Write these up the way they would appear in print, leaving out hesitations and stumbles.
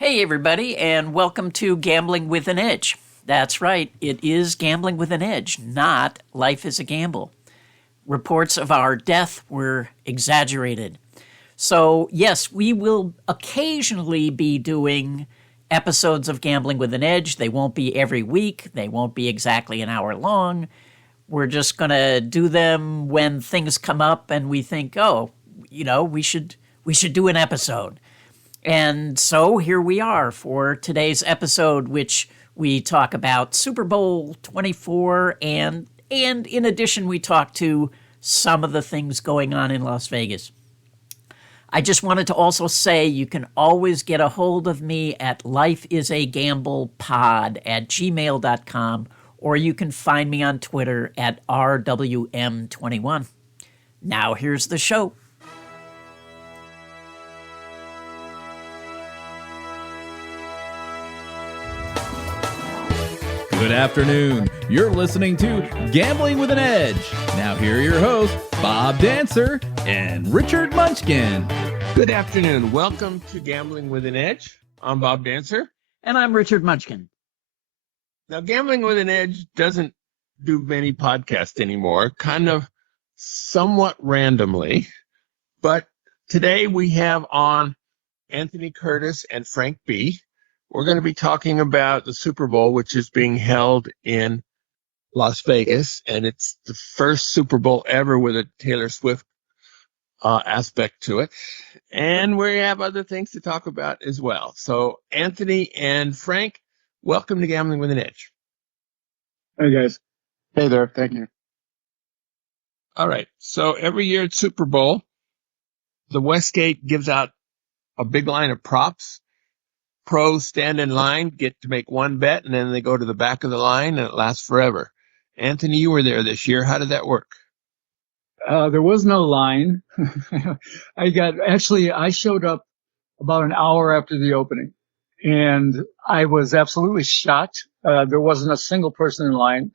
Hey, everybody, and welcome to Gambling with an Edge. That's right, it is Gambling with an Edge, not Life is a Gamble. Reports of our death were exaggerated. So, yes, we will occasionally be doing episodes of Gambling with an Edge. They won't be every week, they won't be exactly an hour long. We're just going to do them when things come up and we think, oh, we should do an episode. And so here we are for today's episode, which we talk about Super Bowl 24, and in addition, we talk to some of the things going on in Las Vegas. I just wanted to also say you can always get a hold of me at lifeisagamblepod@gmail.com, or you can find me on Twitter at RWM21. Now here's the show. Good afternoon. You're listening to Gambling with an Edge. Now here are your hosts, Bob Dancer and Richard Munchkin. Good afternoon. Welcome to Gambling with an Edge. I'm Bob Dancer. And I'm Richard Munchkin. Now, Gambling with an Edge doesn't do many podcasts anymore, kind of somewhat randomly. But today we have on Anthony Curtis and Frank B. We're going to be talking about the Super Bowl, which is being held in Las Vegas, and it's the first Super Bowl ever with a Taylor Swift aspect to it. And we have other things to talk about as well. So, Anthony and Frank, welcome to Gambling with an Edge. Hey, guys. Hey there. Thank you. All right. So, every year at Super Bowl, the Westgate gives out a big line of props. Pros stand in line, get to make one bet, and then they go to the back of the line, and it lasts forever. Anthony, you were there this year. How did that work? There was no line. I showed up about an hour after the opening, and I was absolutely shocked. There wasn't a single person in line.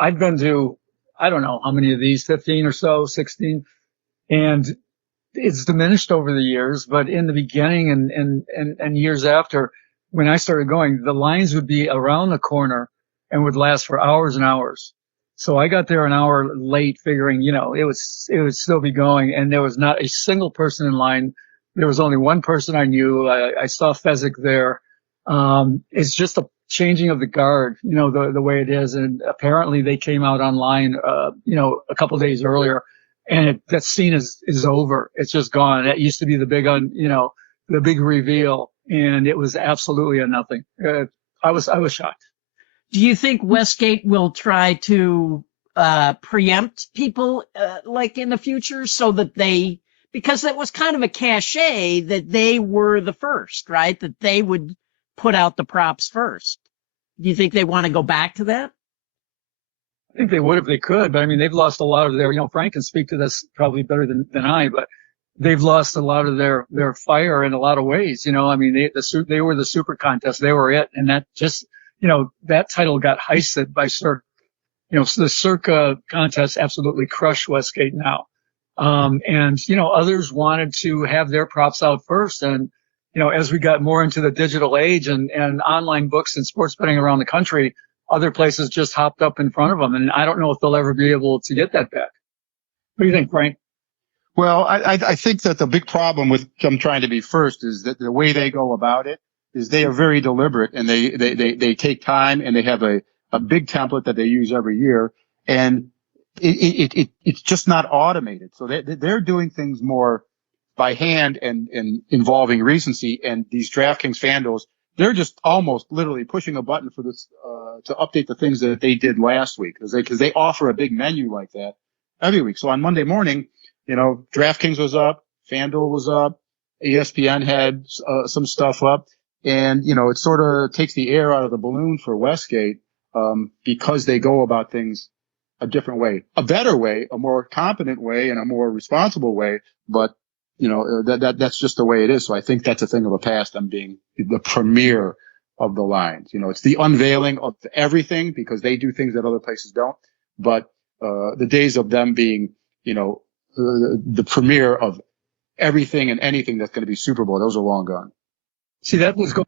I've been to, I don't know how many of these, 15 or so, 16, and it's diminished over the years, but in the beginning and years after, when I started going, the lines would be around the corner and would last for hours and hours. So I got there an hour late figuring, it would still be going, and there was not a single person in line. There was only one person I knew. I saw Fezzik there. It's just a changing of the guard, the way it is. And apparently they came out online, a couple of days earlier. And that scene is over. It's just gone. It used to be the big reveal, and it was absolutely a nothing. I was shocked. Do you think Westgate will try to preempt people like in the future so that because that was kind of a cachet that they were the first, right? That they would put out the props first. Do you think they want to go back to that? I think they would if they could, but I mean, they've lost a lot of their, Frank can speak to this probably better than I, but they've lost a lot of their fire in a lot of ways. They were the super contest. They were it. And that just, that title got heisted by Cirque. So the Cirque contest absolutely crushed Westgate now. Others wanted to have their props out first. And, as we got more into the digital age and online books and sports betting around the country, other places just hopped up in front of them, and I don't know if they'll ever be able to get that back. What do you think, Frank? Well, I think that the big problem with them trying to be first is that the way they go about it is they are very deliberate, and they take time, and they have a big template that they use every year, and it's just not automated. So they're doing things more by hand and involving recency, and these DraftKings FanDuels, they're just almost literally pushing a button for this to update the things that they did last week, because they offer a big menu like that every week. So on Monday morning, DraftKings was up, FanDuel was up, ESPN had some stuff up, and it sort of takes the air out of the balloon for Westgate because they go about things a different way, a better way, a more competent way, and a more responsible way. But that's just the way it is. So I think that's a thing of the past. I'm being the premier of the lines. It's the unveiling of everything because they do things that other places don't. But the days of them being, the premier of everything and anything that's going to be Super Bowl, those are long gone. See, that was going.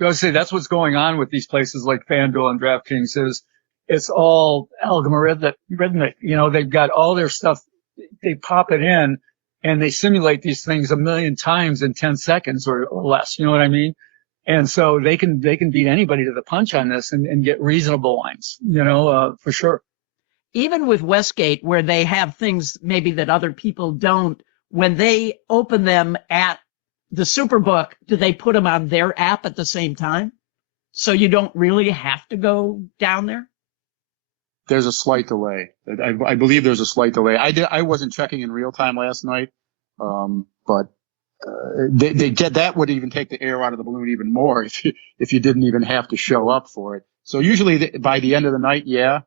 I was say that's what's going on with these places like FanDuel and DraftKings is it's all algorithmic. You know, they've got all their stuff. They pop it in and they simulate these things a million times in 10 seconds or less. You know what I mean? And so they can beat anybody to the punch on this and get reasonable lines, you know, for sure. Even with Westgate, where they have things maybe that other people don't, when they open them at the Superbook, do they put them on their app at the same time? So you don't really have to go down there? There's a slight delay. I believe there's a slight delay. I wasn't checking in real time last night, but that would even take the air out of the balloon even more if you didn't even have to show up for it. So usually by the end of the night, yeah,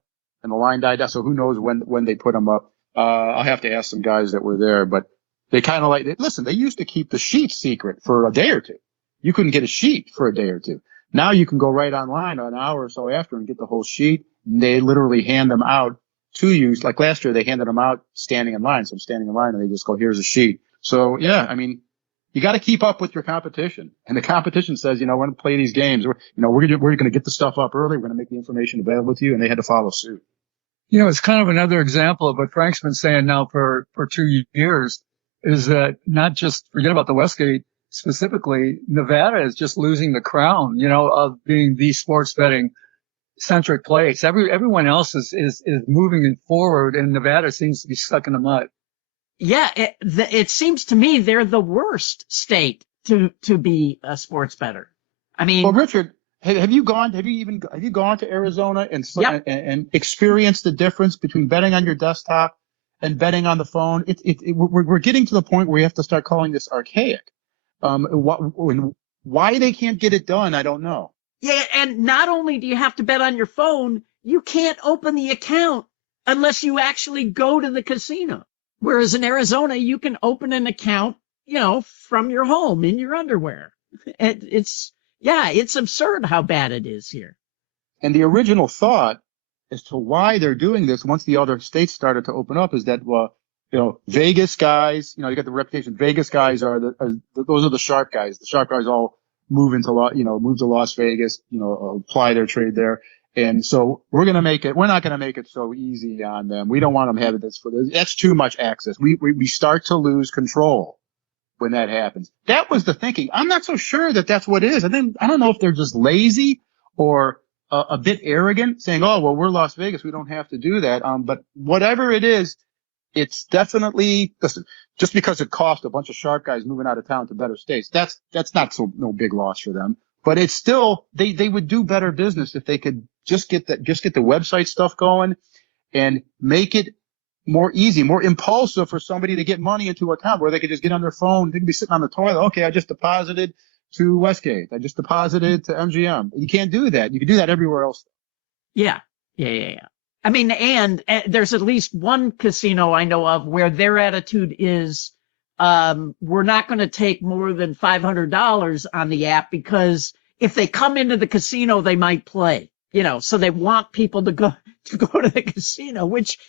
and the line died down. So who knows when they put them up? I'll have to ask some guys that were there, but they kind of listen, they used to keep the sheet secret for a day or two. You couldn't get a sheet for a day or two. Now you can go right online an hour or so after and get the whole sheet. They literally hand them out to you. Like last year, they handed them out standing in line. So I'm standing in line and they just go, here's a sheet. So yeah, I mean, you got to keep up with your competition. And the competition says, you know, we're going to play these games. We're going to get the stuff up early. We're going to make the information available to you. And they had to follow suit. You know, it's kind of another example of what Frank's been saying now for 2 years is that not just forget about the Westgate specifically. Nevada is just losing the crown, you know, of being the sports betting centric place. Everyone else is moving it forward and Nevada seems to be stuck in the mud. Yeah, it seems to me they're the worst state to be a sports bettor. I mean, well, Richard, have you gone to Arizona and experienced the difference between betting on your desktop and betting on the phone? We're getting to the point where we have to start calling this archaic. Why they can't get it done, I don't know. Yeah, and not only do you have to bet on your phone, you can't open the account unless you actually go to the casino. Whereas in Arizona, you can open an account, you know, from your home in your underwear. It's absurd how bad it is here. And the original thought as to why they're doing this once the other states started to open up is that, Vegas guys, you got the reputation. Vegas guys those are the sharp guys. The sharp guys all move to Las Vegas, apply their trade there. And so we're not going to make it so easy on them. We don't want them having this that's too much access. We start to lose control when that happens. That was the thinking. I'm not so sure that that's what it is. I don't know if they're just lazy or a bit arrogant saying, oh, well, we're Las Vegas. We don't have to do that. But whatever it is, it's definitely just because it cost a bunch of sharp guys moving out of town to better states. That's not no big loss for them. But it's still, they would do better business if they could just get the website stuff going and make it more easy, more impulsive for somebody to get money into an account where they could just get on their phone. They could be sitting on the toilet. Okay, I just deposited to Westgate. I just deposited to MGM. You can't do that. You can do that everywhere else. Yeah. I mean, and there's at least one casino I know of where their attitude is, we're not going to take more than $500 on the app because if they come into the casino, they might play, so they want people to go to the casino, which,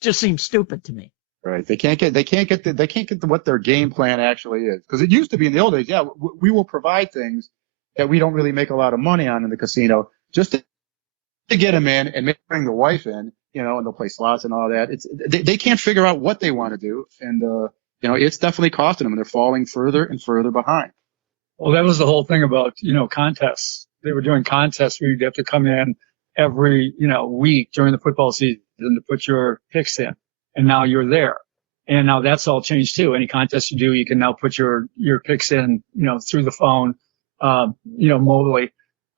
just seems stupid to me. Right. They can't get what their game plan actually is. Because it used to be in the old days, yeah, we will provide things that we don't really make a lot of money on in the casino just to get them in and bring the wife in, and they'll play slots and all that. They can't figure out what they want to do. And, it's definitely costing them and they're falling further and further behind. Well, that was the whole thing about, contests. They were doing contests where you'd have to come in every, week during the football season to put your picks in. And now you're there. And now that's all changed too. Any contest you do, you can now put your picks in, through the phone, mobilely.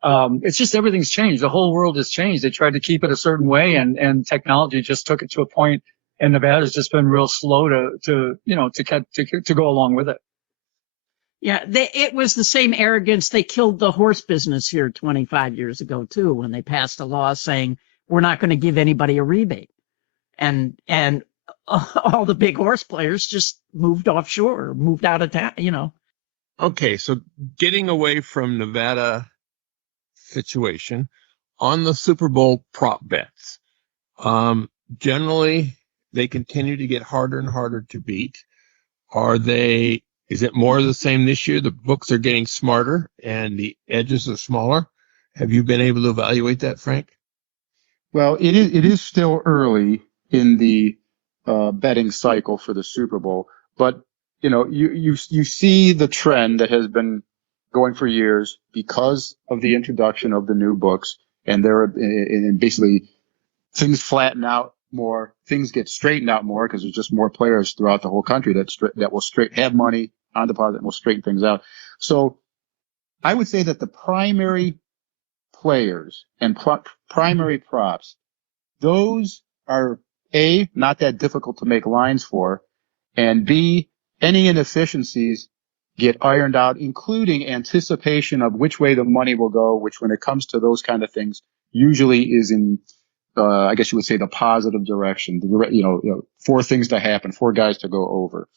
It's just everything's changed. The whole world has changed. They tried to keep it a certain way and technology just took it to a point, and Nevada's just been real slow to go along with it. Yeah, it was the same arrogance. They killed the horse business here 25 years ago too, when they passed a law saying we're not going to give anybody a rebate. And all the big horse players just moved offshore, moved out of town, Okay, so getting away from Nevada situation on the Super Bowl prop bets, generally they continue to get harder and harder to beat. Are they Is it more of the same this year? The books are getting smarter and the edges are smaller. Have you been able to evaluate that, Frank? Well, it is still early in the betting cycle for the Super Bowl, but you see the trend that has been going for years because of the introduction of the new books, and basically things flatten out more, things get straightened out more because there's just more players throughout the whole country that will have money on deposit and will straighten things out. So I would say that the primary players and primary props, those are A, not that difficult to make lines for, and B, any inefficiencies get ironed out, including anticipation of which way the money will go, which when it comes to those kind of things usually is in, I guess you would say, the positive direction, for things to happen, for guys to go over.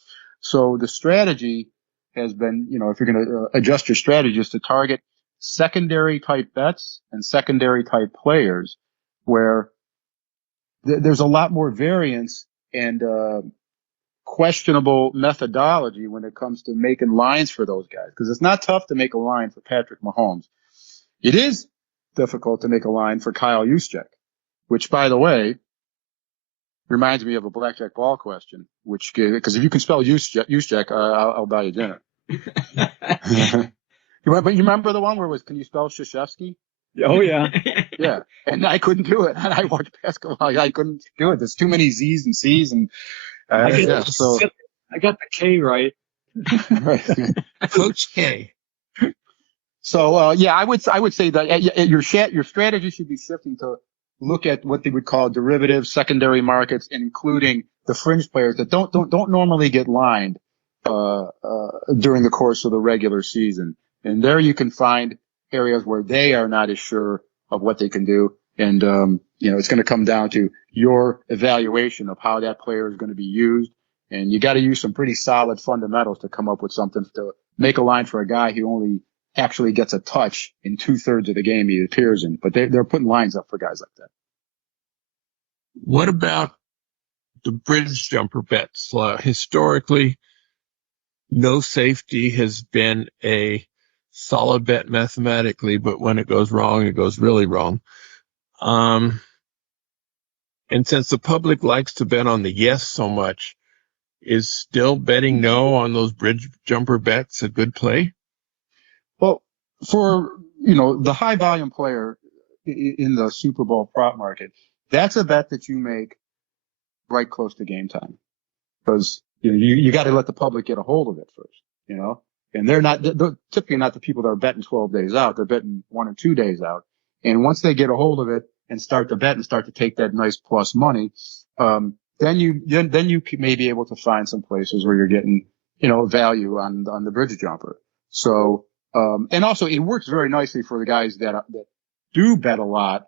So the strategy has been, if you're going to adjust your strategy, is to target secondary type bets and secondary type players where there's a lot more variance and questionable methodology when it comes to making lines for those guys. Because it's not tough to make a line for Patrick Mahomes. It is difficult to make a line for Kyle Juszczyk, which, by the way, reminds me of a blackjack ball question, because if you can spell Juszczyk, I'll buy you dinner. You remember the one where it was, can you spell Krzyzewski? Oh, yeah. Yeah. And I couldn't do it. And I watched basketball. I couldn't do it. There's too many Z's and C's. And I got the K right. Right. Coach K. So, I would say that your strategy should be shifting to look at what they would call derivative secondary markets, including the fringe players that don't normally get lined during the course of the regular season. And there you can find areas where they are not as sure of what they can do. And, it's going to come down to your evaluation of how that player is going to be used. And you got to use some pretty solid fundamentals to come up with something to make a line for a guy who only actually gets a touch in 2/3 of the game he appears in. But they're putting lines up for guys like that. What about the bridge jumper bets? Historically, no safety has been a solid bet mathematically, but when it goes wrong, it goes really wrong. And since the public likes to bet on the yes so much, is still betting no on those bridge jumper bets a good play? Well, for, the high volume player in the Super Bowl prop market, that's a bet that you make right close to game time, because you got to let the public get a hold of it first, and they're typically not the people that are betting 12 days out. They're betting 1 or 2 days out. And once they get a hold of it and start to bet and start to take that nice plus money, then you may be able to find some places where you're getting, value on the bridge jumper. So, and also it works very nicely for the guys that do bet a lot,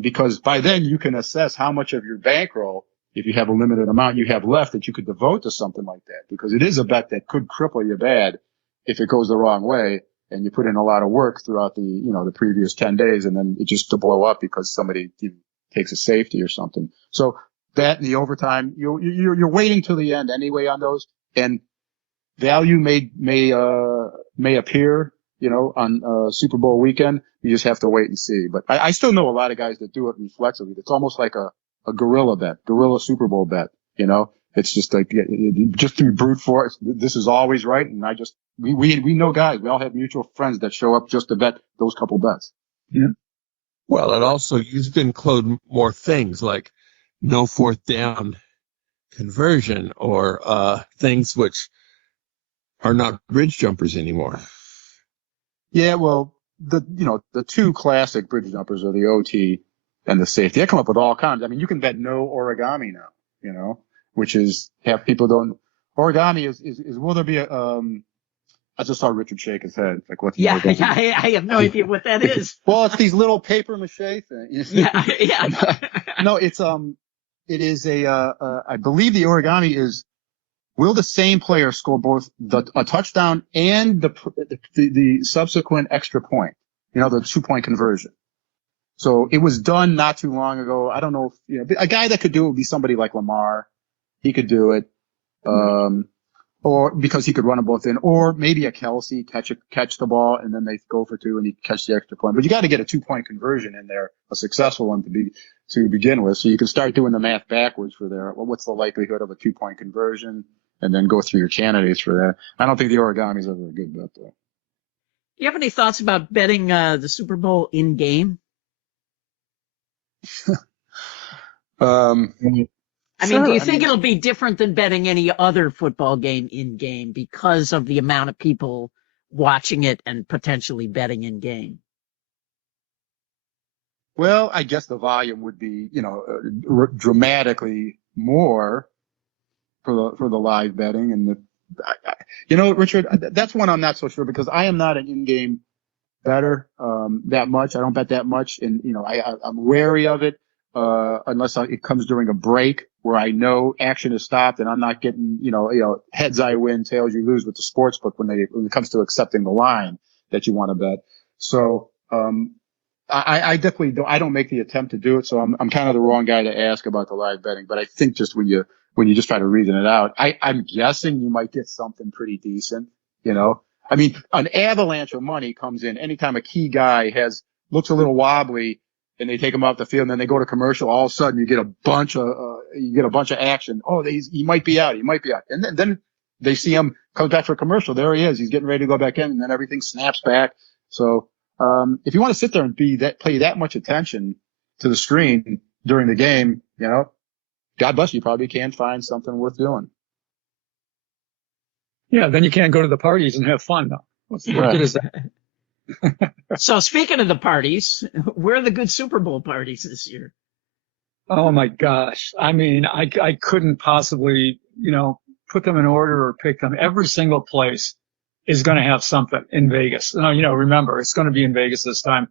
because by then you can assess how much of your bankroll, if you have a limited amount you have left, that you could devote to something like that, because it is a bet that could cripple you bad if it goes the wrong way and you put in a lot of work throughout the previous 10 days and then it just to blow up because somebody takes a safety or something. So that and the overtime, you're waiting till the end anyway on those, and value may appear, on Super Bowl weekend. You just have to wait and see. But I still know a lot of guys that do it reflexively. It's almost like a guerrilla Super Bowl bet. It's just like, just through brute force. This is always right. And we know guys. We all have mutual friends that show up just to bet those couple bets. Yeah. Well, it also used to include more things like no fourth down conversion or things which are not bridge jumpers anymore. Yeah, well, the two classic bridge jumpers are the OT and the safety. I come up with all kinds. I mean, you can bet no origami now, which is half people don't. Origami is will there be a I just saw Richard shake his head. Like, what's origami? I have no idea what that is. Well, it's these little paper mache things. Yeah. No, it is I believe the origami is, will the same player score both a touchdown and the subsequent extra point? The 2-point conversion. So it was done not too long ago. I don't know if, a guy that could do it would be somebody like Lamar. He could do it. or because he could run them both in, or maybe a Kelsey catch the ball and then they go for two and he catch the extra point. But you got to get a 2-point conversion in there, a successful one to begin with. So you can start doing the math backwards for there. Well, what's the likelihood of a 2-point conversion, and then go through your candidates for that. I don't think the origami is ever a good bet though. Do you have any thoughts about betting the Super Bowl in game? I mean, Sure. do you think it'll be different than betting any other football game in game because of the amount of people watching it and potentially betting in game? Well, I guess the volume would be, dramatically more for the live betting and Richard, that's one I'm not so sure because I am not an in-game better that much. I don't bet that much, and I'm wary of it unless it comes during a break where I know action is stopped and I'm not getting heads I win, tails you lose with the sports book when it comes to accepting the line that you want to bet. So I definitely don't make the attempt to do it. So I'm kind of the wrong guy to ask about the live betting, but I think just when you just try to reason it out, I'm guessing you might get something pretty decent, I mean, an avalanche of money comes in anytime a key guy looks a little wobbly and they take him off the field and then they go to commercial. All of a sudden you get a bunch of action. Oh, he might be out. He might be out. And then they see him comes back for a commercial. There he is. He's getting ready to go back in and then everything snaps back. So, if you want to sit there and pay that much attention to the screen during the game, God bless you, probably can find something worth doing. Yeah, then you can't go to the parties and have fun, though. What good is that? So speaking of the parties, where are the good Super Bowl parties this year? Oh my gosh. I mean, I couldn't possibly, put them in order or pick them. Every single place is going to have something in Vegas. Remember, it's going to be in Vegas this time.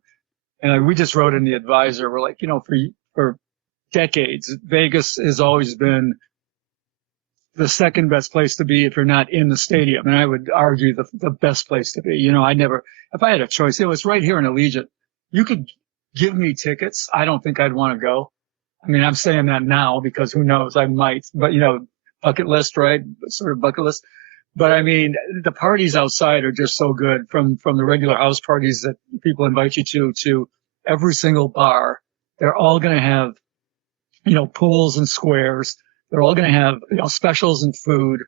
And we just wrote in the Advisor, we're like, for decades, Vegas has always been the second best place to be if you're not in the stadium. And I would argue the best place to be. If I had a choice, it was right here in Allegiant. You could give me tickets. I don't think I'd want to go. I mean, I'm saying that now because who knows, I might, but bucket list, right? Sort of bucket list. But I mean, the parties outside are just so good from the regular house parties that people invite you to every single bar. They're all going to have, pools and squares. They're all going to have, specials and food.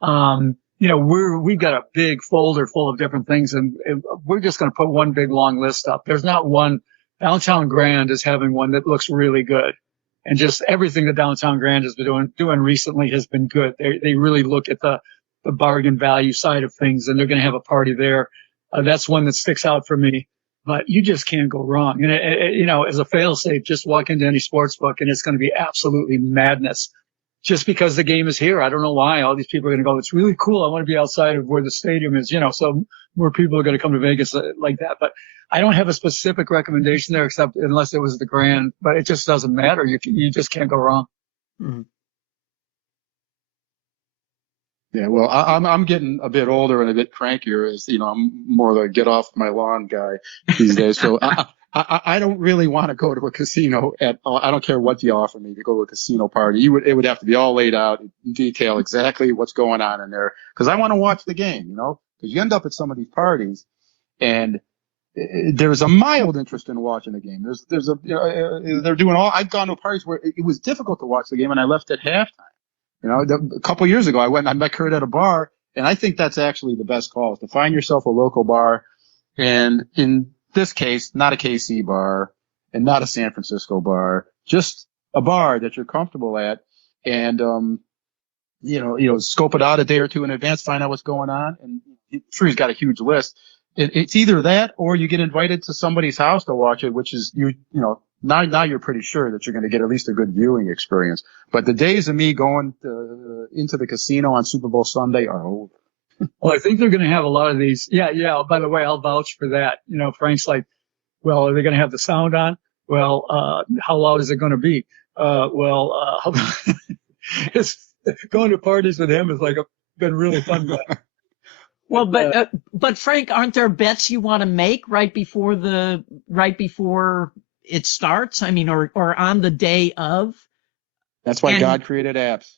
We've got a big folder full of different things and we're just going to put one big long list up. There's not one. Downtown Grand is having one that looks really good. And just everything that Downtown Grand has been doing recently has been good. They really look at the bargain value side of things and they're going to have a party there. That's one that sticks out for me, but you just can't go wrong. And as a fail-safe, just walk into any sports book and it's going to be absolutely madness. Just because the game is here. I don't know why all these people are going to go, it's really cool. I want to be outside of where the stadium is, so more people are going to come to Vegas like that. But I don't have a specific recommendation there except unless it was the Grand, but it just doesn't matter. You just can't go wrong. Mm-hmm. Yeah, well, I'm getting a bit older and a bit crankier as, I'm more the get off my lawn guy these days. So I don't really want to go to a casino at all. I don't care what you offer me to go to a casino party. It would have to be all laid out in detail, exactly what's going on in there. Cause I want to watch the game, cause you end up at some of these parties and there's a mild interest in watching the game. They're doing I've gone to parties where it was difficult to watch the game and I left at halftime. A couple years ago, I met Kurt at a bar, and I think that's actually the best call is to find yourself a local bar. And in this case, not a KC bar and not a San Francisco bar, just a bar that you're comfortable at and, scope it out a day or two in advance, find out what's going on. And I'm sure he's got a huge list. It's either that or you get invited to somebody's house to watch it, which is, now you're pretty sure that you're going to get at least a good viewing experience. But the days of me going into the casino on Super Bowl Sunday are over. Well, I think they're going to have a lot of these. Yeah. By the way, I'll vouch for that. Frank's like, well, are they going to have the sound on? Well, how loud is it going to be? It's going to parties with him is been really fun. Well, but Frank, aren't there bets you want to make right before it starts? I mean, or on the day of? That's why God created apps.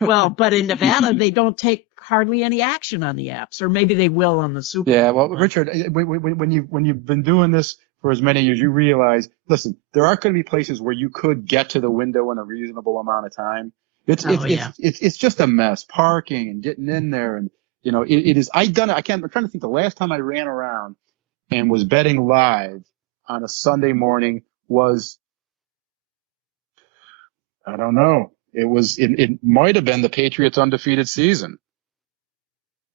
Well, but in Nevada, they don't take hardly any action on the apps, or maybe they will on the Super Bowl. Yeah, well, Richard, when you've been doing this for as many years, you realize, listen, there are going to be places where you could get to the window in a reasonable amount of time. It's just a mess, parking and getting in there, and it is. I'm trying to think the last time I ran around and was betting live on a Sunday morning was, I don't know. It might have been the Patriots' undefeated season.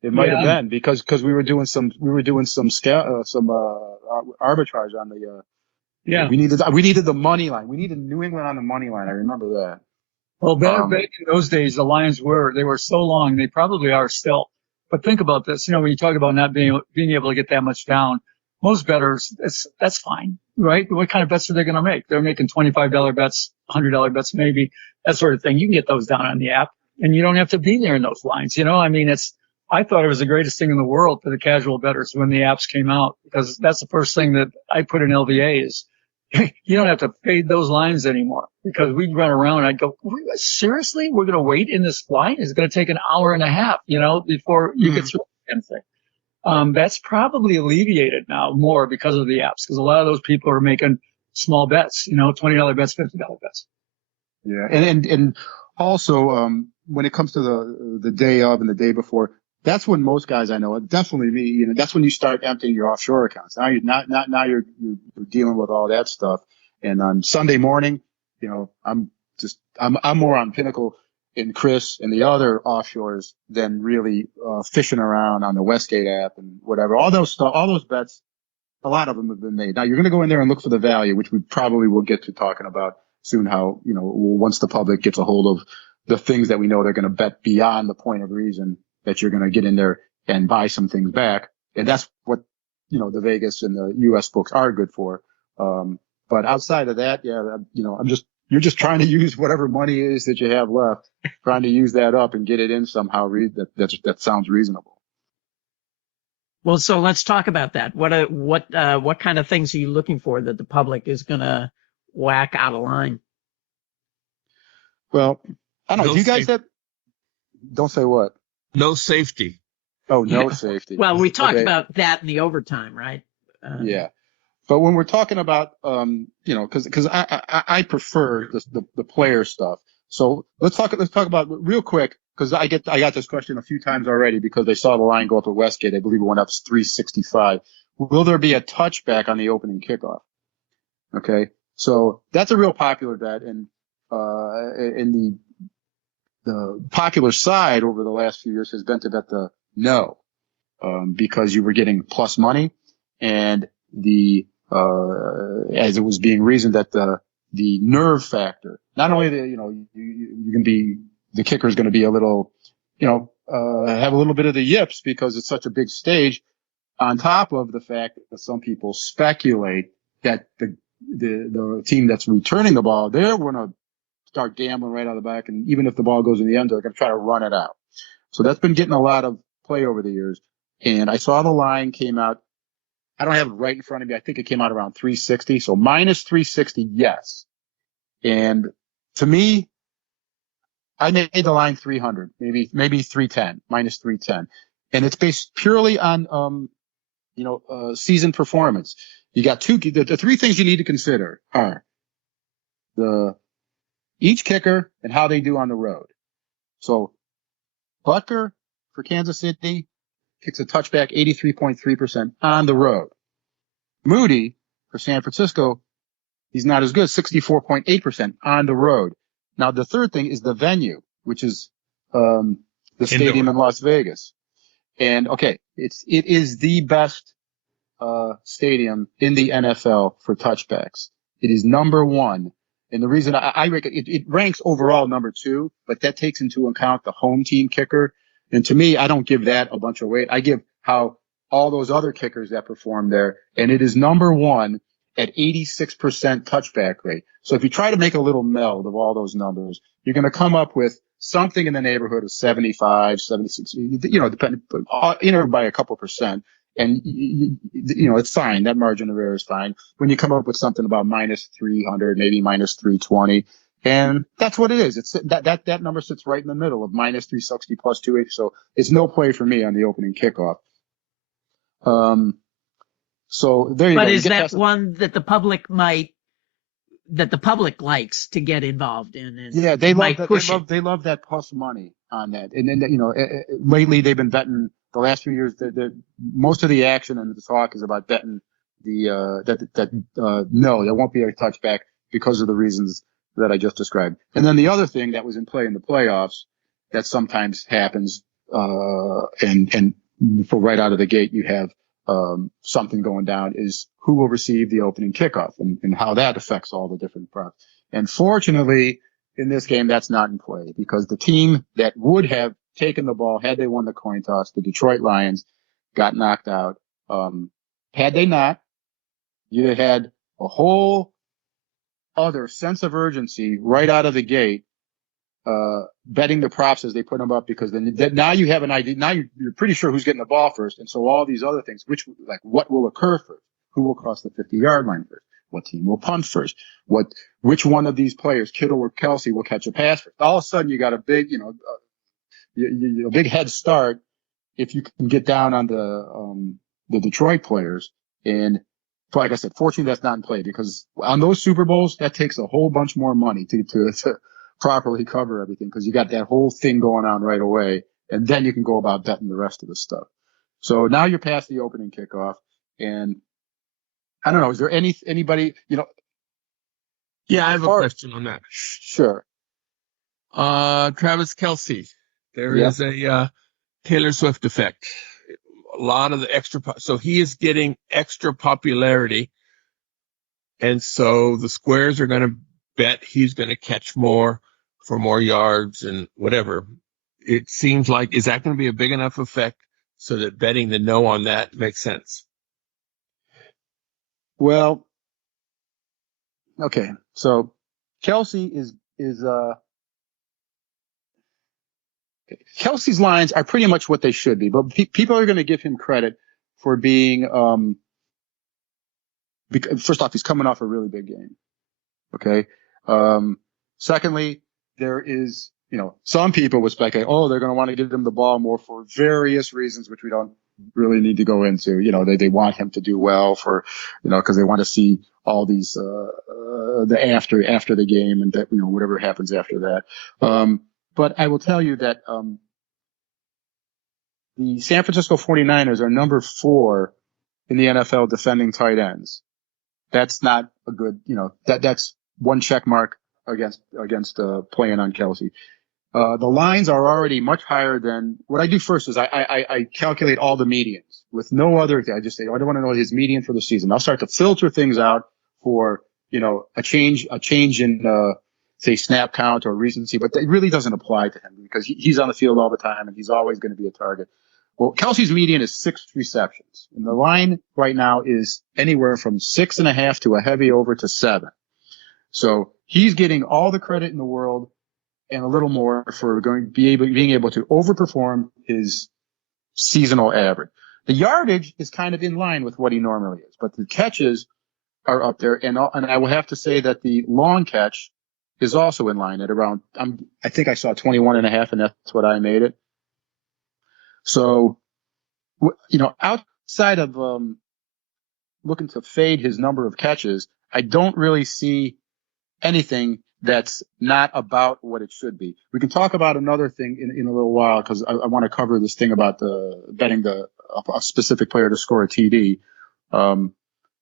It might have been because we were doing some arbitrage on the. We needed the money line. We needed New England on the money line. I remember that. Well, back in those days, the lines were so long. They probably are still. But think about this. When you talk about not being able to get that much down, most bettors, that's fine, right? What kind of bets are they going to make? They're making $25 bets, $100 bets, maybe that sort of thing. You can get those down on the app, and you don't have to be there in those lines. I thought it was the greatest thing in the world for the casual bettors when the apps came out, because that's the first thing that I put in LVA is you don't have to fade those lines anymore, because we'd run around and I'd go, seriously? We're going to wait in this line? It's going to take an hour and a half, before you get through anything. That's probably alleviated now more because of the apps, because a lot of those people are making small bets, $20 bets, $50 bets. Yeah. And also, when it comes to the day of and the day before, that's when most guys I know, definitely me, that's when you start emptying your offshore accounts. Now you're dealing with all that stuff. And on Sunday morning, I'm more on Pinnacle and Chris and the other offshores than really, fishing around on the Westgate app and whatever. All those bets, a lot of them have been made. Now you're going to go in there and look for the value, which we probably will get to talking about soon, how, once the public gets a hold of the things that we know they're going to bet beyond the point of reason, that you're going to get in there and buy some things back. And that's what, the Vegas and the US books are good for. But outside of that, you're just trying to use whatever money is that you have left, trying to use that up and get it in somehow. That sounds reasonable. Well, so let's talk about that. What kind of things are you looking for that the public is going to whack out of line? Well, I don't know. Do you guys don't say what? No safety. Oh, no safety. Well, we talked about that in the overtime, right? Yeah. But when we're talking about, cause I prefer the player stuff. So let's talk about real quick, cause I got this question a few times already because they saw the line go up at Westgate. I believe it went up 365. Will there be a touchback on the opening kickoff? Okay. So that's a real popular bet. And, in the popular side over the last few years has been to bet the no, because you were getting plus money, and as it was being reasoned that the nerve factor, not only the kicker is going to be a little, have a little bit of the yips because it's such a big stage, on top of the fact that some people speculate that the team that's returning the ball, they're going to start gambling right out of the back, and even if the ball goes in the end, they're going to try to run it out. So that's been getting a lot of play over the years. And I saw the line came out. I don't have it right in front of me. I think it came out around 360. So minus 360, yes. And to me, I made the line 300, maybe 310, minus 310. And it's based purely on, season performance. You got the three things you need to consider are each kicker and how they do on the road. So Butker for Kansas City kicks a touchback 83.3% on the road. Moody for San Francisco, he's not as good, 64.8% on the road. Now the third thing is the venue, which is the stadium in Las Vegas. And okay, it is the best stadium in the NFL for touchbacks. It is number one. And the reason I reckon it ranks overall number two, but that takes into account the home team kicker. And to me, I don't give that a bunch of weight. I give how all those other kickers that perform there. And it is number one at 86% touchback rate. So if you try to make a little meld of all those numbers, you're going to come up with something in the neighborhood of 75, 76, depending, by a couple percent. And, it's fine. That margin of error is fine. When you come up with something about minus 300, maybe minus 320, And that's what it is. It's that number sits right in the middle of minus 360 plus 280. So it's no play for me on the opening kickoff. So there you go. But You is get that past one that the public likes to get involved in? And Yeah, they love might that. push it. They love that plus money on that. And then, lately they've been betting the last few years most of the action and the talk is about betting no, there won't be a touchback because of the reasons that I just described. And then the other thing that was in play in the playoffs that sometimes happens, and for right out of the gate, you have, something going down is who will receive the opening kickoff and how that affects all the different props. And fortunately, in this game, that's not in play because the team that would have taken the ball had they won the coin toss, the Detroit Lions, got knocked out. Had they not, you'd have had a whole other sense of urgency right out of the gate, betting the props as they put them up because then now you have an idea. Now you're pretty sure who's getting the ball first. And so all these other things, what will occur first? Who will cross the 50-yard line first? What team will punt first? Which one of these players, Kittle or Kelsey, will catch a pass first? All of a sudden, you got a big, a big head start if you can get down on the Detroit players. And like I said, fortunately, that's not in play because on those Super Bowls, that takes a whole bunch more money to properly cover everything because you got that whole thing going on right away, and then you can go about betting the rest of the stuff. So now you're past the opening kickoff, and I don't know. Is there anybody, Yeah, I have a question on that. Sure. Travis Kelce. There Yep. is a Taylor Swift effect. A lot of the so he is getting extra popularity, and so the squares are going to bet he's going to catch more for more yards and whatever. It seems like, is that going to be a big enough effect so that betting the no on that makes sense? Well, okay. So Kelsey Kelsey's lines are pretty much what they should be, but people are going to give him credit for being, first off, he's coming off a really big game. Okay. Secondly, there is, some people would speculate, they're going to want to give him the ball more for various reasons, which we don't really need to go into. They want him to do well because they want to see all these, after the game and that, whatever happens after that. But I will tell you that, the San Francisco 49ers are number 4 in the NFL defending tight ends. That's not a good, that's one check mark against playing on Kelsey. The lines are already much higher than what I do first is I calculate all the medians with no other thing. I just say, I don't want to know his median for the season. I'll start to filter things out for, a change in, say snap count or recency, but that really doesn't apply to him because he's on the field all the time and he's always going to be a target. Well, Kelsey's median is 6 receptions, and the line right now is anywhere from 6.5 to a heavy over to 7. So he's getting all the credit in the world and a little more for being able to overperform his seasonal average. The yardage is kind of in line with what he normally is, but the catches are up there, and I will have to say that the long catch is also in line at around, I think I saw 21.5, and that's what I made it. So, outside of looking to fade his number of catches, I don't really see anything that's not about what it should be. We can talk about another thing in a little while because I want to cover this thing about the betting a specific player to score a TD.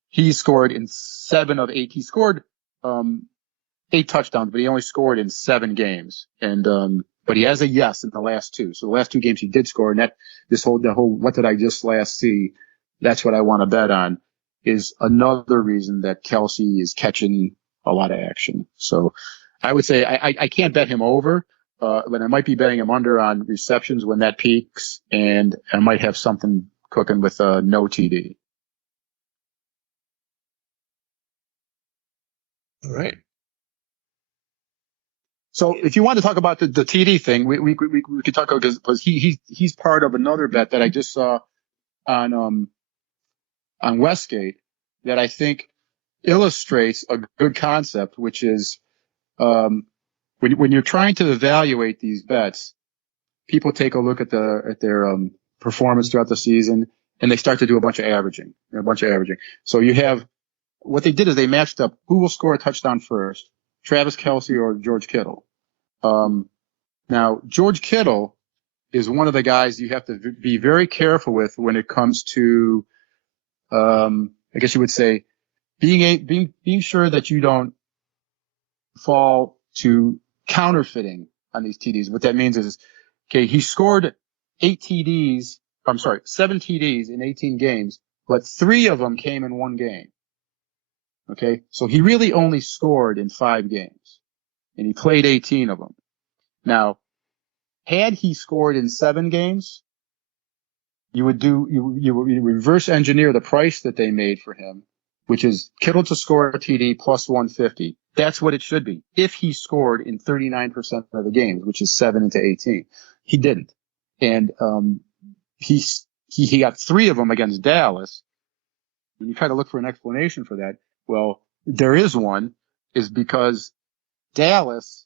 He scored in 7 of 8. He scored 8 touchdowns, but he only scored in 7 games. And but he has a yes in the last 2. So the last 2 games he did score, and the whole what did I just last see? That's what I want to bet on is another reason that Kelsey is catching a lot of action. So I would say I can't bet him over, but I might be betting him under on receptions when that peaks, and I might have something cooking with no TD. All right. So if you want to talk about the TD thing, we could talk about because he's part of another bet that I just saw on Westgate that I think illustrates a good concept, which is when you're trying to evaluate these bets, people take a look at their performance throughout the season, and they start to do a bunch of averaging. So you have what they did is they matched up who will score a touchdown first, Travis Kelce or George Kittle. Now George Kittle is one of the guys you have to be very careful with when it comes to, I guess you would say, being sure that you don't fall to counterfeiting on these TDs. What that means is, okay, he scored 7 TDs in 18 games, but 3 of them came in one game. Okay, so he really only scored in 5 games, and he played 18 of them. Now, had he scored in 7 games, you would reverse engineer the price that they made for him, which is Kittle to score a TD plus 150. That's what it should be if he scored in 39% of the games, which is 7 into 18. He didn't, and he got 3 of them against Dallas. When you try to look for an explanation for that, well, there is one, is because Dallas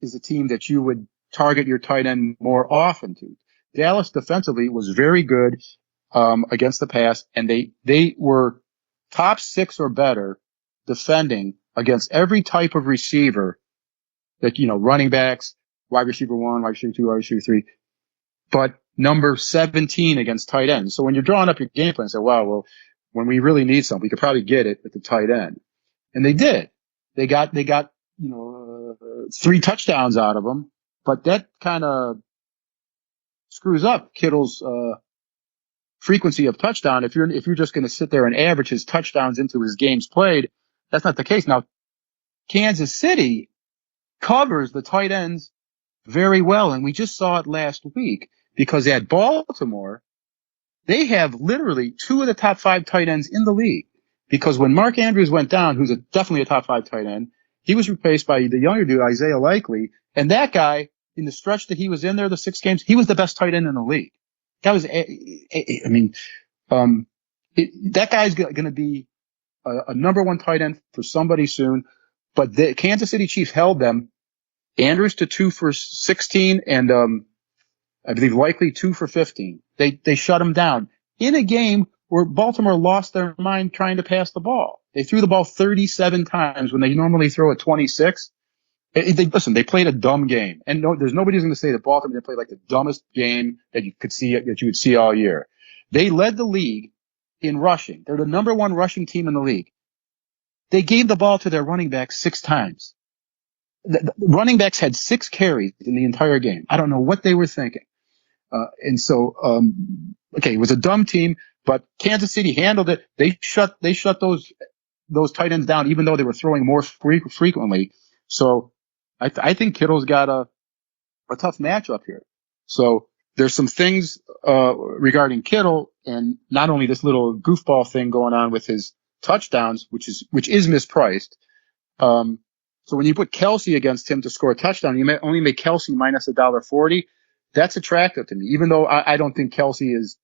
is a team that you would target your tight end more often to. Dallas defensively was very good against the pass, and they were top 6 or better defending against every type of receiver that, running backs, wide receiver 1, wide receiver 2, wide receiver 3, but number 17 against tight ends. So when you're drawing up your game plan, say, wow, well, when we really need something, we could probably get it at the tight end. And they did. They got 3 touchdowns out of them, but that kind of screws up Kittle's frequency of touchdown. If you're just going to sit there and average his touchdowns into his games played, that's not the case. Now, Kansas City covers the tight ends very well, and we just saw it last week because at Baltimore, they have literally 2 of the top 5 tight ends in the league. Because when Mark Andrews went down, who's definitely a top 5 tight end, he was replaced by the younger dude, Isaiah Likely, and that guy, in the stretch that he was in there, the 6 games, he was the best tight end in the league. That was, that guy's going to be a number 1 tight end for somebody soon. But the Kansas City Chiefs held them, Andrews to 2 for 16, and I believe Likely 2 for 15. They shut him down in a game where Baltimore lost their mind trying to pass the ball. They threw the ball 37 times when they normally throw it 26. They played a dumb game, and there's nobody who's going to say that Baltimore played like the dumbest game that you would see all year. They led the league in rushing. They're the number 1 rushing team in the league. They gave the ball to their running backs 6 times. The running backs had 6 carries in the entire game. I don't know what they were thinking. It was a dumb team, but Kansas City handled it. They shut those tight ends down, even though they were throwing more frequently. So I think Kittle's got a tough matchup here. So there's some things regarding Kittle, and not only this little goofball thing going on with his touchdowns, which is mispriced. So when you put Kelce against him to score a touchdown, you may only make Kelce minus $1.40. That's attractive to me, even though I don't think Kelce is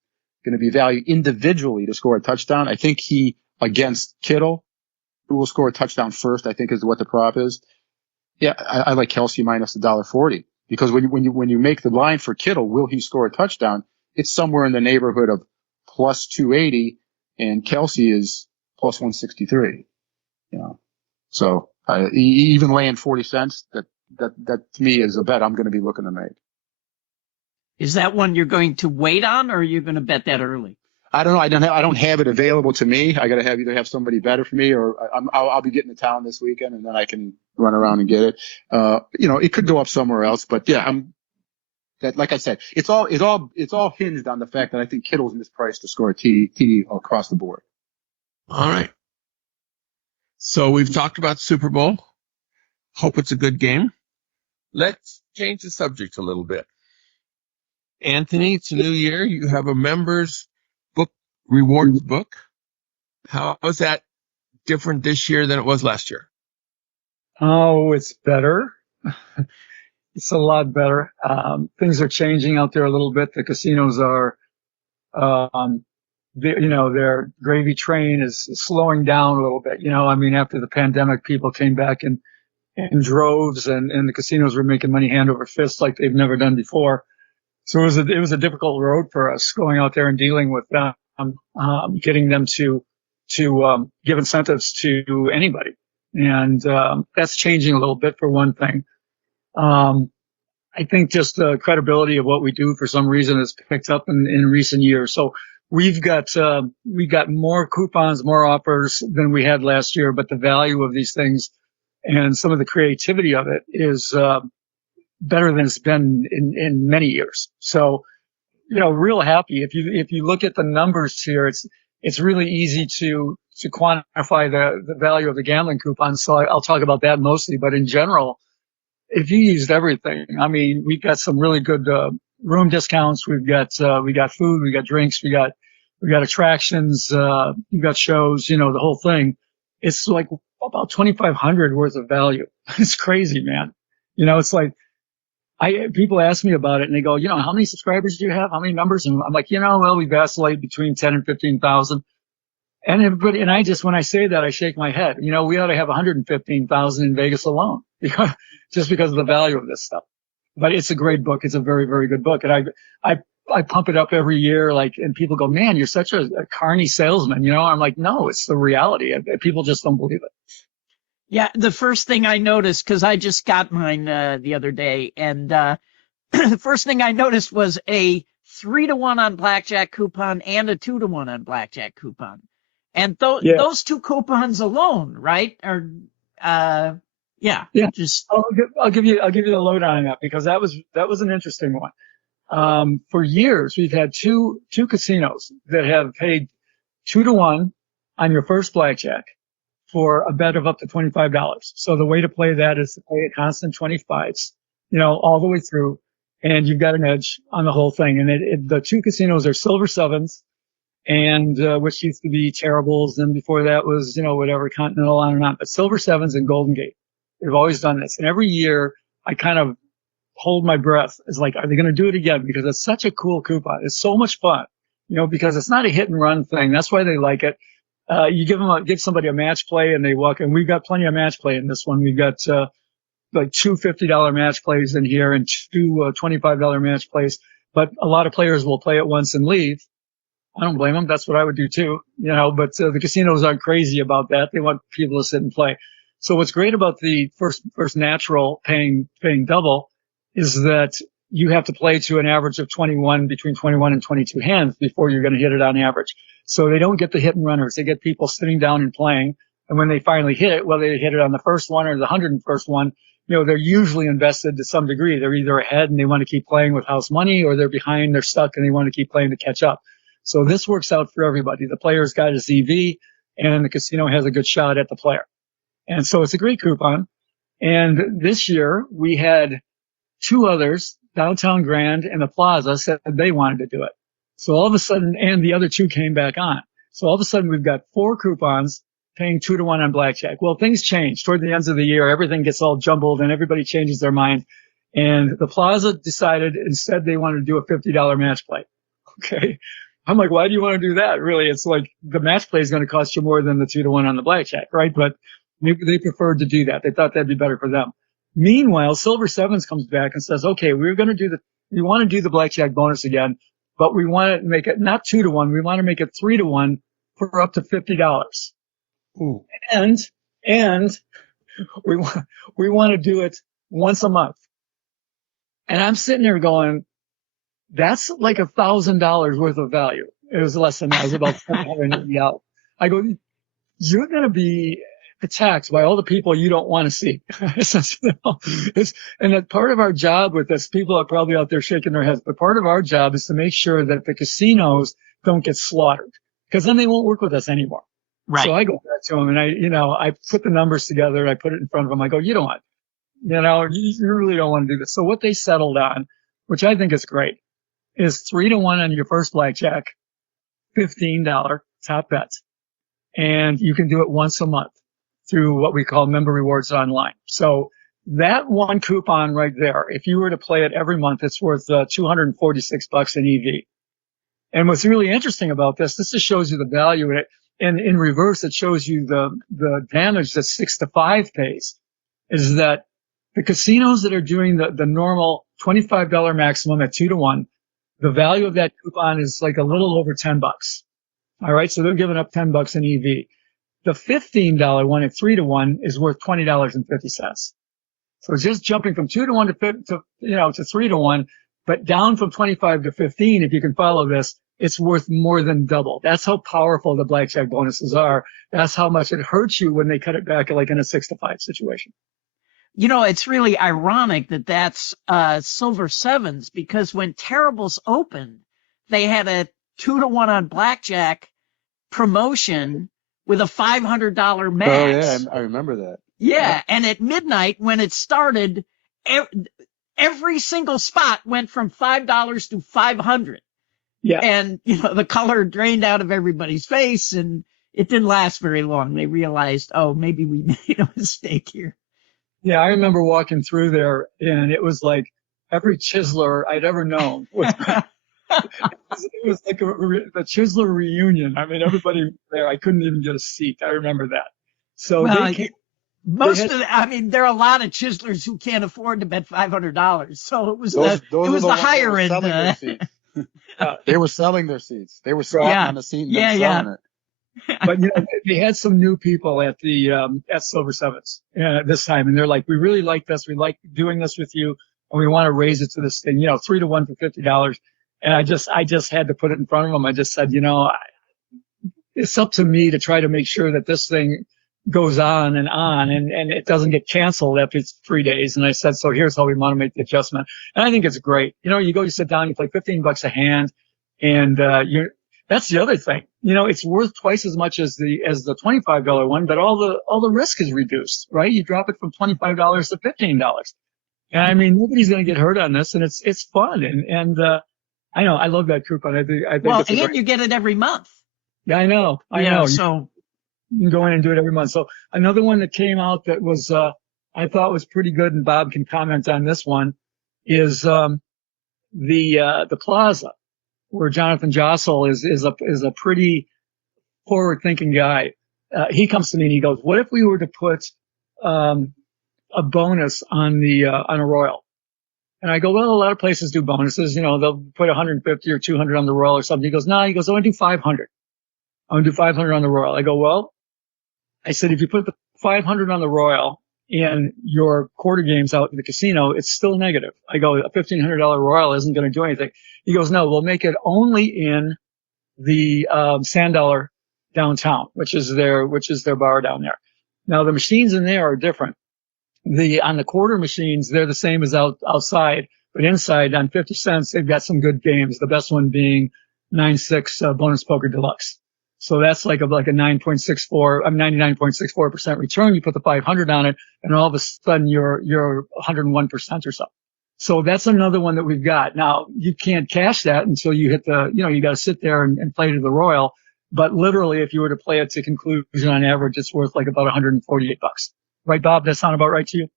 going to be valued individually to score a touchdown. I think he, against Kittle, who will score a touchdown first, I think is what the prop is. Yeah, I like Kelce minus $1.40, because when you make the line for Kittle, will he score a touchdown? It's somewhere in the neighborhood of plus 280, and Kelce is plus 163. So even laying 40 cents, that to me is a bet I'm going to be looking to make. Is that one you're going to wait on, or are you going to bet that early? I don't know. I don't have it available to me. I got to either have somebody better for me, or I'll be getting to town this weekend, and then I can run around and get it. It could go up somewhere else, but yeah, like I said, it's all hinged on the fact that I think Kittle's mispriced to score a TD across the board. All right. So we've talked about Super Bowl. Hope it's a good game. Let's change the subject a little bit. Anthony, it's a new year. You have a members book rewards book. How is that different this year than it was last year? Oh, it's better. It's a lot better. Things are changing out there a little bit. The casinos are, their gravy train is slowing down a little bit. After the pandemic, people came back and in droves, and the casinos were making money hand over fist like they've never done before. So it was a difficult road for us going out there and dealing with them, getting them to give incentives to anybody. And that's changing a little bit for one thing. I think just the credibility of what we do for some reason has picked up in recent years. So we've got more coupons, more offers than we had last year, but the value of these things and some of the creativity of it is better than it's been in many years. So, real happy. If you look at the numbers here, it's really easy to quantify the value of the gambling coupons. So I'll talk about that mostly, but in general, if you used everything, I mean, we've got some really good room discounts. We got food, we got drinks, we got attractions, we've got shows, the whole thing. It's like about 2,500 worth of value. It's crazy, man. It's like people ask me about it and they go, how many subscribers do you have? How many numbers? And I'm like, well, we vacillate between 10 and 15,000. And everybody, and when I say that, I shake my head. We ought to have 115,000 in Vegas alone just because of the value of this stuff. But it's a great book. It's a very, very good book. And I pump it up every year, and people go, man, you're such a carny salesman. I'm like, no, it's the reality. People just don't believe it. Yeah, the first thing I noticed, because I just got mine the other day, and the first thing I noticed was a 3-to-1 on blackjack coupon and a 2-to-1 on blackjack coupon. And those two coupons alone, right, are just. I'll give you the lowdown on that, because that was an interesting one. For years, we've had two casinos that have paid 2-to-1 on your first blackjack for a bet of up to $25. So the way to play that is to play a constant 25s, all the way through, and you've got an edge on the whole thing. And the two casinos are Silver Sevens, and which used to be Terribles, and before that was whatever, Continental, on and on. But Silver Sevens and Golden Gate, they've always done this, and every year I kind of hold my breath. It's like, are they going to do it again? Because it's such a cool coupon. It's so much fun, because it's not a hit and run thing. That's why they like it. You give somebody a match play and they walk, and we've got plenty of match play in this one. We've got like two $50 match plays in here and two $25 match plays. But a lot of players will play it once and leave. I don't blame them. That's what I would do too, but the casinos aren't crazy about that. They want people to sit and play. So what's great about the first natural paying double is that you have to play to an average of between 21 and 22 hands before you're going to hit it on average. So they don't get the hit and runners. They get people sitting down and playing. And when they finally hit it, whether they hit it on the first one or the 101st one, they're usually invested to some degree. They're either ahead and they want to keep playing with house money, or they're behind, they're stuck, and they want to keep playing to catch up. So this works out for everybody. The player's got his EV, and the casino has a good shot at the player. And so it's a great coupon. And this year we had two others, Downtown Grand and the Plaza, said they wanted to do it. So all of a sudden, and the other two came back on. So all of a sudden we've got 4 coupons paying 2-to-1 on blackjack. Well, things change toward the ends of the year. Everything gets all jumbled and everybody changes their mind. And the Plaza decided instead they wanted to do a $50 match play. Okay. I'm like, why do you want to do that? Really, it's like the match play is going to cost you more than the 2-to-1 on the blackjack, right? But they preferred to do that. They thought that'd be better for them. Meanwhile, Silver Sevens comes back and says, okay, we want to do the blackjack bonus again, but we want to make it not 2-to-1. We want to make it 3-to-1 for up to $50. Ooh. And we want to do it once a month. And I'm sitting there going, that's like $1,000 worth of value. It was less than that. It was about $480. I go, you're going to be attacked by all the people you don't want to see. And that part of our job with this, people are probably out there shaking their heads, but part of our job is to make sure that the casinos don't get slaughtered, because then they won't work with us anymore. Right. So I go back to them and I put the numbers together. I put it in front of them. I go, you really don't want to do this. So what they settled on, which I think is great, is 3-to-1 on your first blackjack, $15 top bets. And you can do it once a month through what we call Member Rewards Online. So that one coupon right there, if you were to play it every month, it's worth $246 in EV. And what's really interesting about this just shows you the value in it. And in reverse, it shows you the damage that 6-to-5 pays. is that the casinos that are doing the normal $25 maximum at 2-to-1, the value of that coupon is like a little over $10. All right. So they're giving up $10 in EV. The $15 one at 3-to-1 is worth $20.50. So just jumping from 2-to-1 to 3-to-1, but down from 25 to 15. If you can follow this, it's worth more than double. That's how powerful the blackjack bonuses are. That's how much it hurts you when they cut it back, like in a 6-to-5 situation. You know, it's really ironic that that's Silver Sevens, because when Terribles opened, they had a 2-to-1 on blackjack promotion with a $500 max. Oh yeah, I remember that. Yeah, and at midnight when it started, every single spot went from $5 to $500. Yeah. And, the color drained out of everybody's face, and it didn't last very long. They realized, oh, maybe we made a mistake here. Yeah, I remember walking through there, and it was like every chiseler I'd ever known. It was like the chiseler reunion. I mean, everybody there, I couldn't even get a seat. I remember that. So Well, they came, there are a lot of chiselers who can't afford to bet $500. So it was those the are higher ones that were end. selling their seats. They were selling their seats. They were sitting Yeah. on the seat and Yeah, then selling it. but they had some new people at the at Silver Sevens this time, and they're like, "We really like this. We like doing this with you, and we want to raise it to this thing, 3-to-1 for $50." And I just had to put it in front of them. I just said, it's up to me to try to make sure that this thing goes on and it doesn't get canceled after it's 3 days. And I said, so here's how we want to make the adjustment. And I think it's great. You sit down, you play $15 a hand, and that's the other thing. It's worth twice as much as the $25 one, but all the risk is reduced, right? You drop it from $25 to $15. And I mean, nobody's going to get hurt on this, and it's fun. And I know, I love that coupon. I think Well, it's and you get it every month. Yeah, I know. You So can go in and do it every month. So another one that came out that was, I thought was pretty good, and Bob can comment on this one, is the Plaza, where Jonathan Jostle is a pretty forward-thinking guy. He comes to me and he goes, "What if we were to put a bonus on a Royal?" And I go, "Well, a lot of places do bonuses. They'll put 150 or 200 on the Royal or something." He goes, "No." He goes, "I want to do 500. I want to do 500 on the Royal." I go, "Well," I said, "if you put the 500 on the Royal and your quarter games out in the casino, it's still negative." I go, "A $1,500 Royal isn't going to do anything." He goes, "No, we'll make it only in the Sand Dollar downtown, which is their bar down there." Now the machines in there are different. On the quarter machines, they're the same as outside, but inside on 50 cents, they've got some good games. The best one being 9-6 bonus poker deluxe. So that's like a 99.64% return. You put the 500 on it, and all of a sudden you're 101% or so. So that's another one that we've got. Now you can't cash that until you hit you got to sit there and play to the Royal. But literally, if you were to play it to conclusion on average, it's worth like about $148. Right, Bob? That sound about right to you?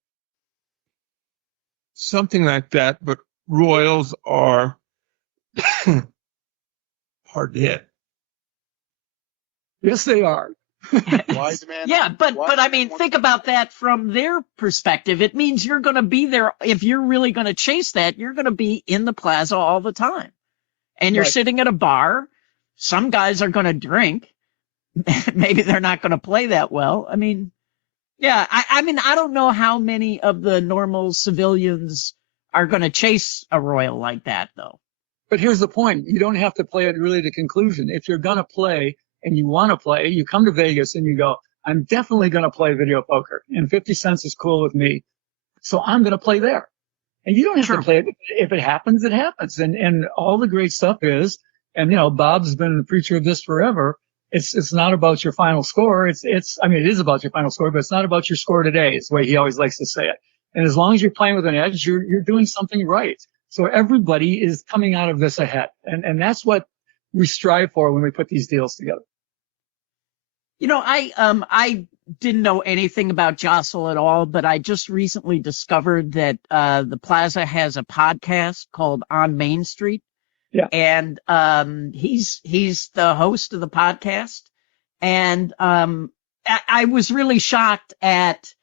Something like that, but Royals are hard to hit. Yes, they are. Wise man. Yeah, but I mean, wise think man. about that from their perspective. It means you're going to be there. If you're really going to chase that, you're going to be in the Plaza all the time. And you're Right. sitting at a bar. Some guys are going to drink. Maybe they're not going to play that well. I mean, yeah, I mean, I don't know how many of the normal civilians are going to chase a Royal like that, though. But here's the point. You don't have to play it really to conclusion. If you're going to play and you want to play, you come to Vegas and you go, "I'm definitely going to play video poker, and 50 cents is cool with me. So I'm going to play there." And you don't have True. to play it. If it happens, it happens. And all the great stuff is, and Bob's been the preacher of this forever. It's not about your final score. It is about your final score, but it's not about your score today. Is the way he always likes to say it. And as long as you're playing with an edge, you're doing something right. So everybody is coming out of this ahead. And that's what we strive for when we put these deals together. I didn't know anything about Jostle at all, but I just recently discovered that the Plaza has a podcast called On Main Street. Yeah. And he's the host of the podcast. And I was really shocked at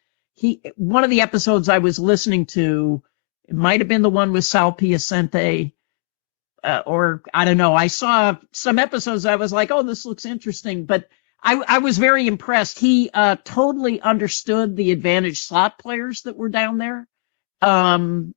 one of the episodes I was listening to, it might have been the one with Sal Piacente, or I don't know. I saw some episodes. I was like, oh, this looks interesting. But I was very impressed. He totally understood the advantage slot players that were down there. And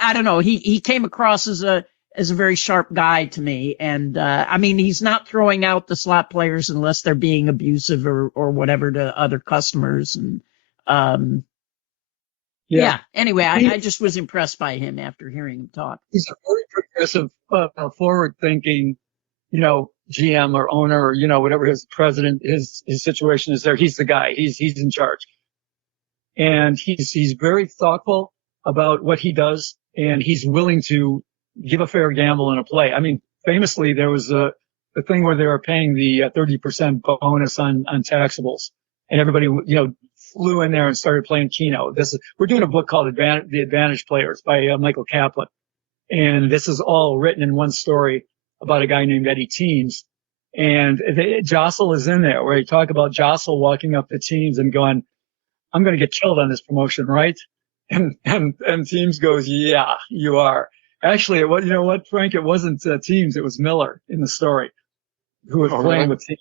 I don't know. He came across as a very sharp guy to me. And I mean, he's not throwing out the slot players unless they're being abusive or whatever to other customers. And yeah. Anyway, I just was impressed by him after hearing him talk. He's a very progressive, forward-thinking, GM or owner or, whatever his president, his situation is there. He's the guy. He's in charge. And he's very thoughtful about what he does, and he's willing to give a fair gamble in a play. I mean, famously, there was the thing where they were paying the 30% bonus on taxables, and everybody, flew in there and started playing Keno. We're doing a book called The Advantage Players by Michael Kaplan. And this is all written in one story about a guy named Eddie Teams. And Jostle is in there, where he talk about Jostle walking up to Teams and going, I'm going to get killed on this promotion, right? And Teams goes, yeah, you are. Actually, Frank, it wasn't Teams, it was Miller in the story who was playing with Teams.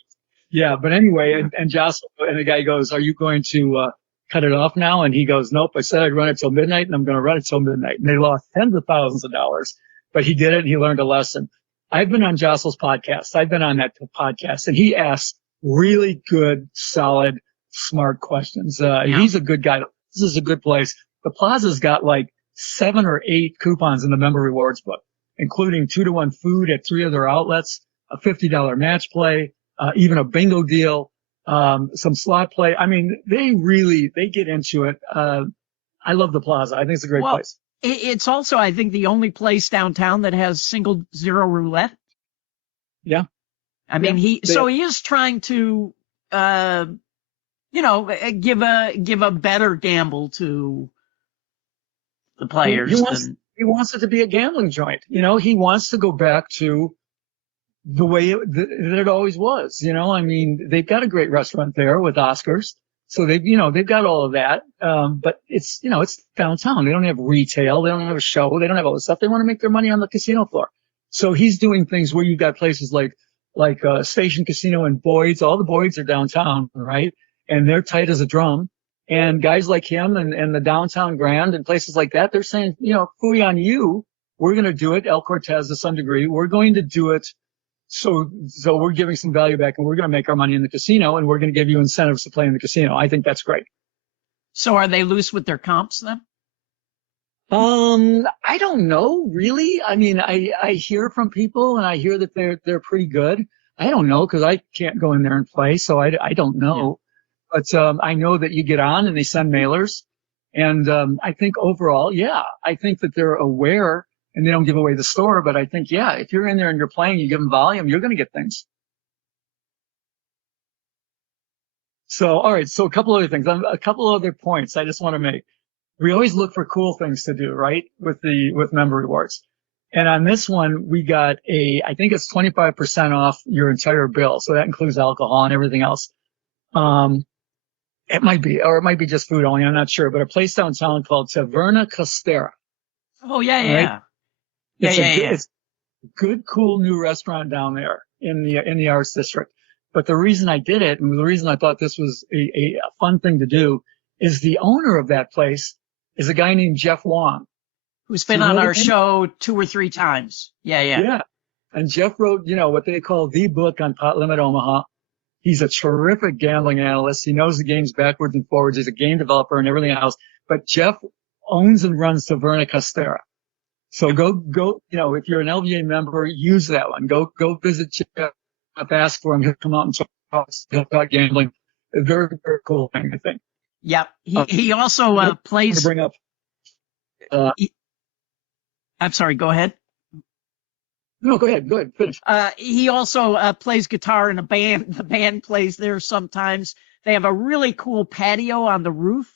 Yeah, but anyway, and Jostle, and the guy goes, are you going to cut it off now? And he goes, nope, I said I'd run it till midnight, and I'm going to run it till midnight. And they lost tens of thousands of dollars, but he did it, and he learned a lesson. I've been on Jostle's podcast. I've been on that podcast, and he asks really good, solid, smart questions. He's a good guy. This is a good place. The Plaza's got like 7 or 8 coupons in the member rewards book, including 2-to-1 food at 3 of their outlets, a $50 match play, even a bingo deal, some slot play. I mean, they get into it. I love the Plaza. I think it's a great place. It's also, I think, the only place downtown that has single zero roulette. Yeah. I mean, he is trying to, give a better gamble to the players. He wants it to be a gambling joint. He wants to go back to the way that it always was. I mean, they've got a great restaurant there with Oscars. So they've got all of that. But it's downtown. They don't have retail. They don't have a show. They don't have all this stuff. They want to make their money on the casino floor. So he's doing things where you've got places like Station Casino and Boyd's. All the Boyd's are downtown, right? And they're tight as a drum. And guys like him and the Downtown Grand and places like that, they're saying, fooey on you. We're going to do it. El Cortez to some degree. We're going to do it. So we're giving some value back, and we're going to make our money in the casino, and we're going to give you incentives to play in the casino. I think that's great. So are they loose with their comps then? I don't know, really. I mean, I hear from people, and I hear that they're pretty good. I don't know, because I can't go in there and play, so I don't know. Yeah. But I know that you get on and they send mailers, and I think overall, yeah, I think that they're aware. And they don't give away the store, but I think, yeah, if you're in there and you're playing, you give them volume, you're going to get things. So, all right. So a couple other things, a couple other points I just want to make. We always look for cool things to do, right? With member rewards. And on this one, we got I think it's 25% off your entire bill. So that includes alcohol and everything else. It might be just food only. I'm not sure, but a place downtown called Taverna Costera. Oh, yeah. Right? Yeah. It's a good, cool new restaurant down there in the Arts District. But the reason I did it, and the reason I thought this was a fun thing to do, is the owner of that place is a guy named Jeff Wong, who's been on our show 2 or 3 times. Yeah. And Jeff wrote, what they call the book on Pot Limit Omaha. He's a terrific gambling analyst. He knows the games backwards and forwards. He's a game developer and everything else. But Jeff owns and runs Taverna Costera. So go, if you're an LVA member, use that one. Go visit Jeff, ask for him. He'll come out and talk about gambling. A very, very cool thing, I think. Yep. He also plays. Bring up. I'm sorry. Go ahead. No, go ahead. Finish. He also plays guitar in a band. The band plays there sometimes. They have a really cool patio on the roof.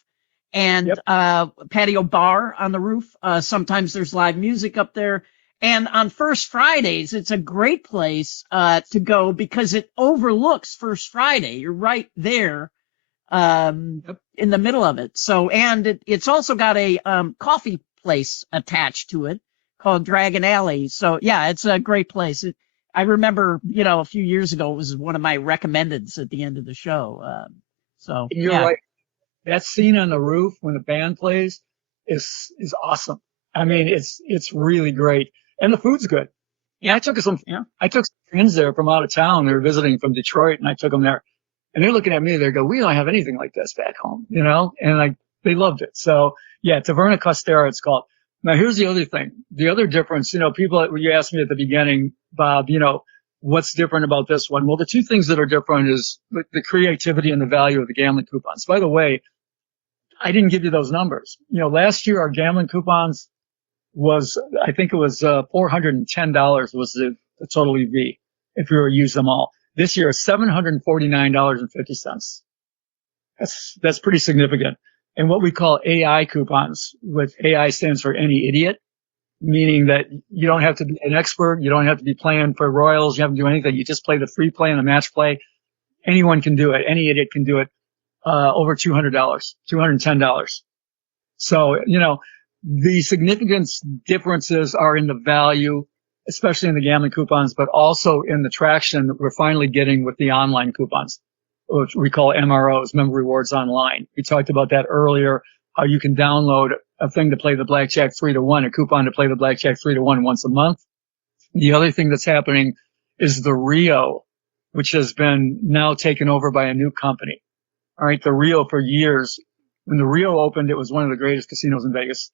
And patio bar on the roof. Sometimes there's live music up there. And on First Fridays, it's a great place to go because it overlooks First Friday. You're right there. in the middle of it. So, and it's also got a coffee place attached to it called Dragon Alley. So, yeah, it's a great place. I remember, a few years ago, it was one of my recommendeds at the end of the show. So You're yeah. right. That scene on the roof when the band plays is awesome. I mean, it's really great, and the food's good. Yeah, I took some friends there from out of town. They were visiting from Detroit, and I took them there, and they're looking at me. They go, "We don't have anything like this back home," and they loved it. So yeah, Taverna Costera, it's called. Now here's the other thing. The other difference, people, you asked me at the beginning, Bob, what's different about this one? Well, the two things that are different is the creativity and the value of the gambling coupons. By the way, I didn't give you those numbers. Last year our gambling coupons I think it was $410 was the total EV if we were to use them all. This year is $749.50. That's pretty significant. And what we call AI coupons, with AI stands for any idiot, meaning that you don't have to be an expert. You don't have to be playing for Royals. You haven't to do anything. You just play the free play and the match play. Anyone can do it. Any idiot can do it. Over $200, $210. So, the significance differences are in the value, especially in the gambling coupons, but also in the traction that we're finally getting with the online coupons, which we call MROs, Member Rewards Online. We talked about that earlier, how you can download a thing to play the Blackjack 3-1, a coupon to play the Blackjack 3-1 once a month. The other thing that's happening is the Rio, which has been now taken over by a new company. All right, the Rio for years, when the Rio opened, it was one of the greatest casinos in Vegas.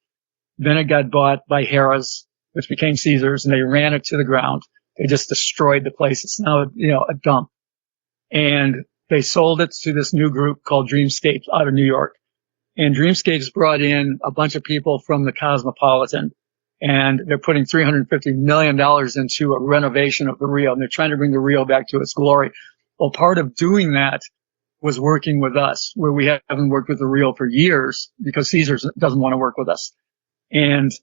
Then it got bought by Harrah's, which became Caesars, and they ran it to the ground. They just destroyed the place. It's now, a dump. And they sold it to this new group called Dreamscape out of New York. And Dreamscape's brought in a bunch of people from the Cosmopolitan, and they're putting $350 million into a renovation of the Rio, and they're trying to bring the Rio back to its glory. Well, part of doing that was working with us, where we haven't worked with the Rio for years because Caesars doesn't want to work with us. And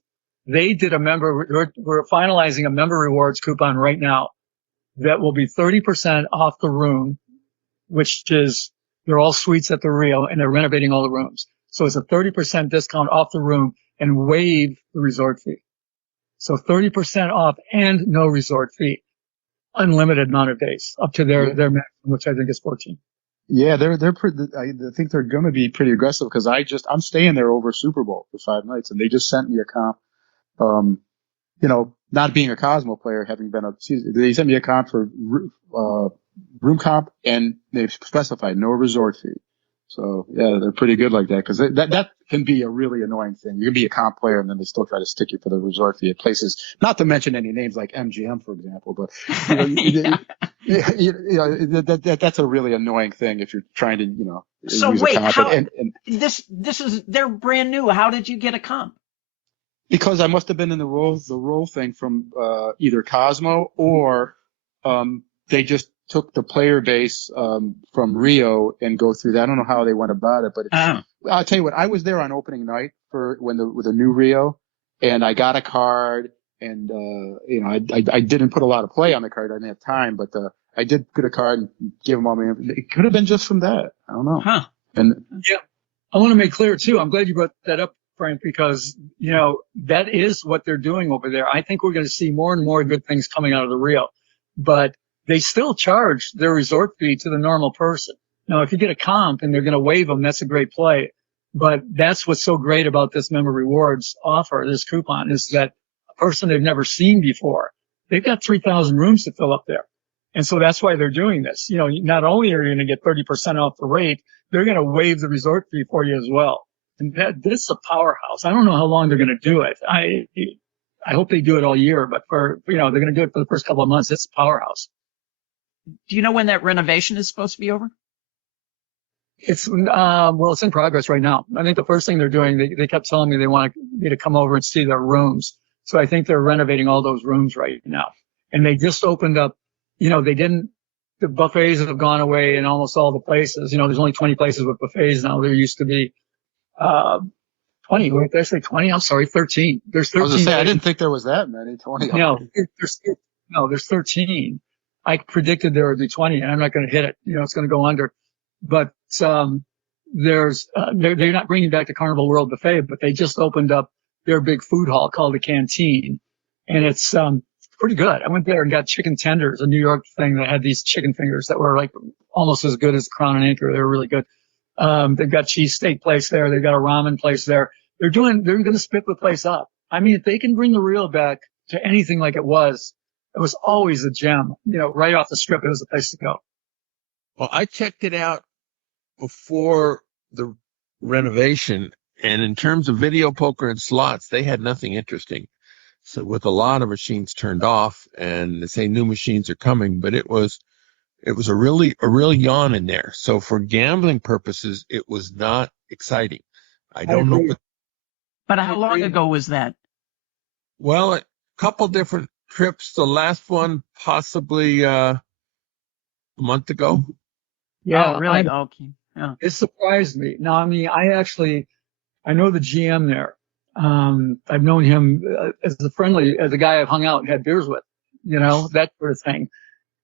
they did we're finalizing a member rewards coupon right now that will be 30% off the room, which is, they're all suites at the Rio and they're renovating all the rooms. So it's a 30% discount off the room and waive the resort fee. So 30% off and no resort fee. Unlimited amount of days up to their maximum, which I think is 14. Yeah, they're pretty, I think they're going to be pretty aggressive because I'm staying there over Super Bowl for 5 nights, and they just sent me a comp. Not being a Cosmo player, having been they sent me a comp for room comp, and they've specified no resort fee. So yeah, they're pretty good like that, because that can be a really annoying thing. You can be a comp player and then they still try to stick you for the resort fee at places, not to mention any names like MGM, for example, but that's a really annoying thing if you're trying to, so use wait, a comp. how, this is, they're brand new. How did you get a comp? Because I must have been in the role thing from, either Cosmo or, they just took the player base from Rio and go through that. I don't know how they went about it, but I'll tell you what, I was there on opening night with the new Rio, and I got a card, and I didn't put a lot of play on the card. I didn't have time, but I did get a card and give them all my. It could have been just from that. I don't know. Huh. And yeah, I want to make clear too. I'm glad you brought that up, Frank, because that is what they're doing over there. I think we're going to see more and more good things coming out of the Rio, but they still charge their resort fee to the normal person. Now, if you get a comp and they're going to waive them, that's a great play. But that's what's so great about this member rewards offer, this coupon, is that a person they've never seen before, they've got 3,000 rooms to fill up there. And so that's why they're doing this. Not only are you going to get 30% off the rate, they're going to waive the resort fee for you as well. And this is a powerhouse. I don't know how long they're going to do it. I hope they do it all year, but they're going to do it for the first couple of months. It's a powerhouse. Do you know when that renovation is supposed to be over? It's it's in progress right now. I think the first thing they're doing, they kept telling me they want me to come over and see their rooms. So I think they're renovating all those rooms right now. And they just opened up, the buffets have gone away in almost all the places. There's only 20 places with buffets now. There used to be 20. Wait, did I say 20? I'm sorry, 13. There's 13. I was going to say, I didn't think there was that many. 20. There's 13. I predicted there would be 20, and I'm not going to hit it. It's going to go under. But they're not bringing back the Carnival World Buffet, but they just opened up their big food hall called the Canteen, and it's pretty good. I went there and got chicken tenders, a New York thing that had these chicken fingers that were like almost as good as Crown and Anchor. They were really good. They've got cheesesteak place there. They've got a ramen place there. They're going to split the place up. I mean, if they can bring the Rio back to anything like it was always a gem. You know, right off the strip, it was the place to go. Well, I checked it out before the renovation, and in terms of video poker and slots, they had nothing interesting. So with a lot of machines turned off, and they say new machines are coming, but it was a real yawn in there. So for gambling purposes, it was not exciting. I don't know what. But how long ago was that? Well, a couple different trips. The last one possibly a month ago. Yeah, Oh, really? Okay. Yeah. It surprised me. Now, I mean, I know the GM there. I've known him as a guy I've hung out and had beers with, you know, that sort of thing.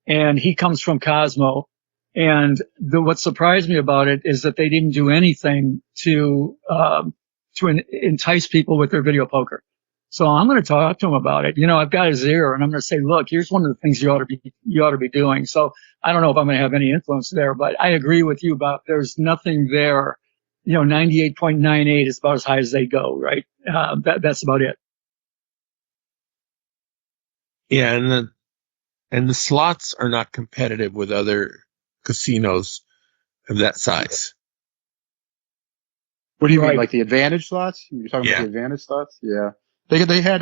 And he comes from Cosmo. And what surprised me about it is that they didn't do anything to entice people with their video poker. So I'm going to talk to him about it. You know, I've got his ear, and I'm going to say, look, here's one of the things you ought to be doing. So I don't know if I'm going to have any influence there, but I agree with you about there's nothing there. You know, 98.98 is about as high as they go, right? That's about it. Yeah, and the slots are not competitive with other casinos of that size. What do you mean, Right. like the advantage slots? You're talking Yeah. about the advantage slots? Yeah. They had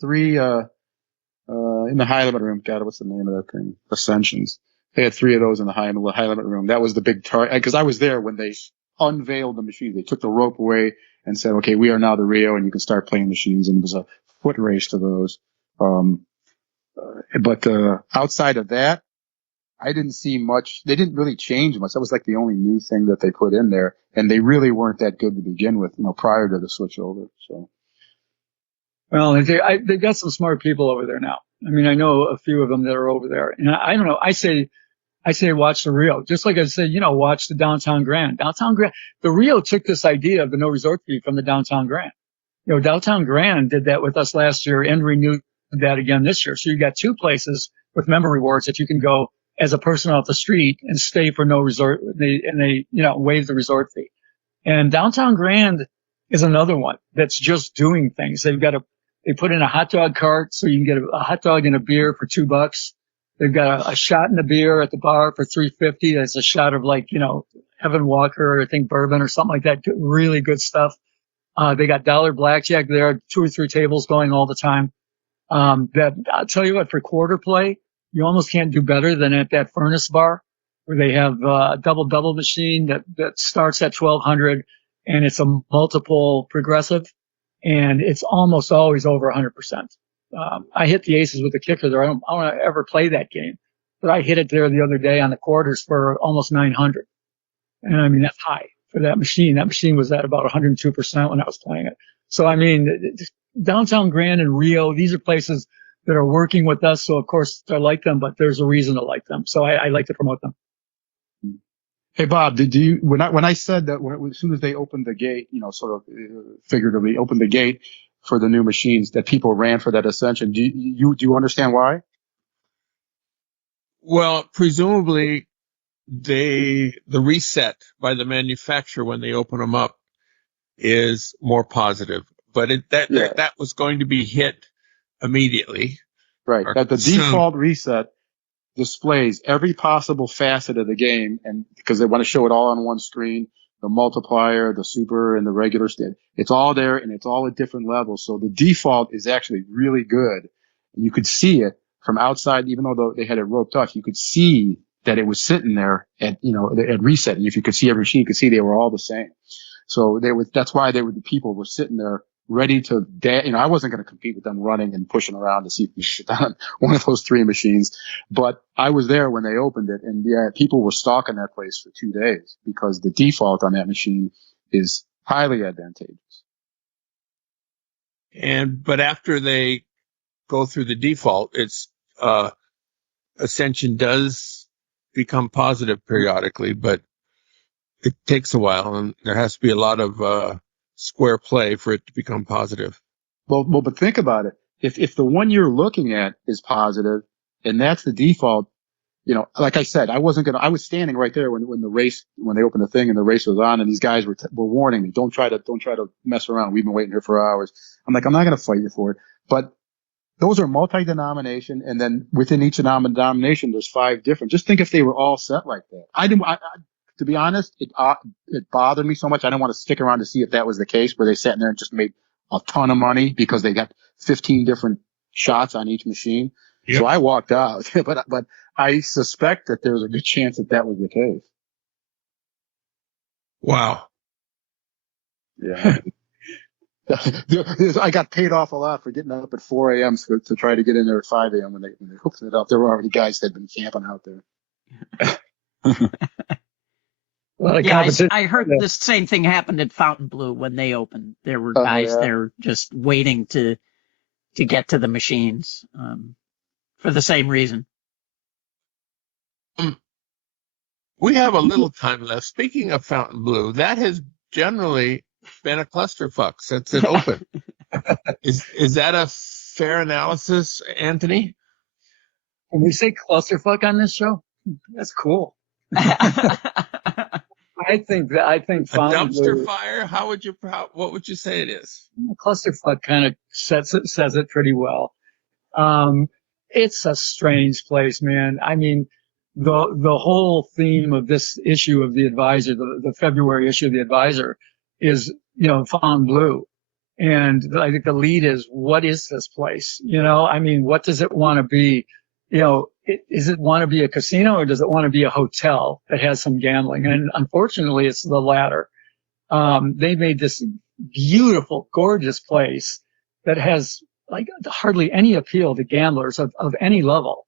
3 in the high limit room. God, what's the name of that thing? Ascensions. They had 3 of those in the high limit room. That was the big target, because I was there when they unveiled the machine. They took the rope away and said, okay, we are now the Rio, and you can start playing machines. And it was a foot race to those. But outside of that, I didn't see much. They didn't really change much. That was like the only new thing that they put in there. And they really weren't that good to begin with, you know, prior to the switch over. So. Well, they've got some smart people over there now. I mean, I know a few of them that are over there, and I don't know. I say watch the Rio, just like I said, you know, watch the Downtown Grand. The Rio took this idea of the no resort fee from the Downtown Grand. You know, Downtown Grand did that with us last year and renewed that again this year. So you got 2 places with member rewards that you can go as a person off the street and stay for no resort. They you know, waive the resort fee. And Downtown Grand is another one that's just doing things. They put in a hot dog cart so you can get a hot dog and a beer for $2. They've got a shot in the beer at the bar for $3.50. That's a shot of, like, you know, Evan Walker, I think bourbon or something like that. Really good stuff. They got dollar blackjack there, 2 or 3 tables going all the time. That I'll tell you what, for quarter play, you almost can't do better than at that Furnace Bar, where they have a double machine that starts at 1,200, and it's a multiple progressive, and it's almost always over 100%. I hit the aces with the kicker there. I don't want to ever play that game, but I hit it there the other day on the quarters for almost 900. And I mean, that's high for that machine. That machine was at about 102% when I was playing it. So, I mean, Downtown Grand and Rio, these are places that are working with us. So, of course, I like them, but there's a reason to like them. So I like to promote them. Hey, Bob, when I said that as soon as they opened the gate, you know, sort of figuratively opened the gate for the new machines, that people ran for that Ascension, do you understand why? Well, presumably the reset by the manufacturer when they open them up is more positive, but that was going to be hit immediately. Right. That the soon. default reset displays every possible facet of the game, and because they want to show it all on one screen, the multiplier, the super, and the regular state. It's all there, and it's all at different levels. So the default is actually really good. And you could see it from outside, even though they had it roped off, you could see that it was sitting there at reset. And if you could see every machine, you could see they were all the same. So that's why the people were sitting there ready to, I wasn't going to compete with them running and pushing around to see if we could get on one of those 3 machines. But I was there when they opened it, and people were stalking that place for 2 days because the default on that machine is highly advantageous. But after they go through the default, it's, Ascension does become positive periodically, but it takes a while, and there has to be a lot of square play for it to become positive. Well, but think about it. If the one you're looking at is positive and that's the default, like I said, I was standing right there when they opened the thing and the race was on and these guys were warning me, don't try to mess around. We've been waiting here for hours. I'm like, I'm not going to fight you for it. But those are multi-denomination. And then within each denomination, there's 5 different. Just think if they were all set like that. To be honest, it bothered me so much. I didn't want to stick around to see if that was the case where they sat in there and just made a ton of money because they got 15 different shots on each machine. Yep. So I walked out, but I suspect that there's a good chance that was the case. Wow. Yeah. I got paid off a lot for getting up at 4 a.m. to try to get in there at 5 a.m. when they hooked it up. There were already guys that had been camping out there. Yeah, I heard the same thing happened at Fontainebleau when they opened. There were guys there just waiting to get to the machines for the same reason. We have a little time left. Speaking of Fontainebleau, that has generally been a clusterfuck since it opened. Is that a fair analysis, Anthony? When we say clusterfuck on this show, that's cool. I think a dumpster fire. What would you say it is? Clusterfuck kind of says it pretty well. It's a strange place, man. I mean, the whole theme of this issue of the Advisor, the February issue of the Advisor, is Fontainebleau, and I think the lead is, what is this place? I mean, what does it want to be? Does it want to be a casino or does it want to be a hotel that has some gambling? And unfortunately, it's the latter. They made this beautiful, gorgeous place that has like hardly any appeal to gamblers of any level.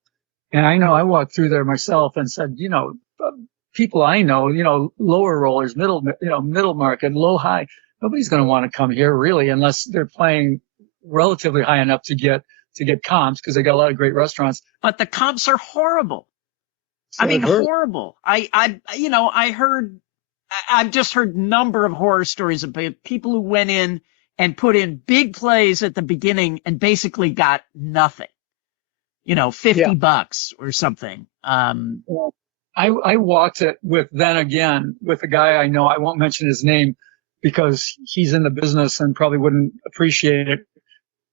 And I know I walked through there myself and said, people I know, lower rollers, middle market, low, high, nobody's going to want to come here really unless they're playing relatively high enough to get comps because they got a lot of great restaurants. But the comps are horrible. So horrible. I've just heard a number of horror stories about people who went in and put in big plays at the beginning and basically got nothing. $50 or something. Well, I walked it with a guy I know. I won't mention his name because he's in the business and probably wouldn't appreciate it.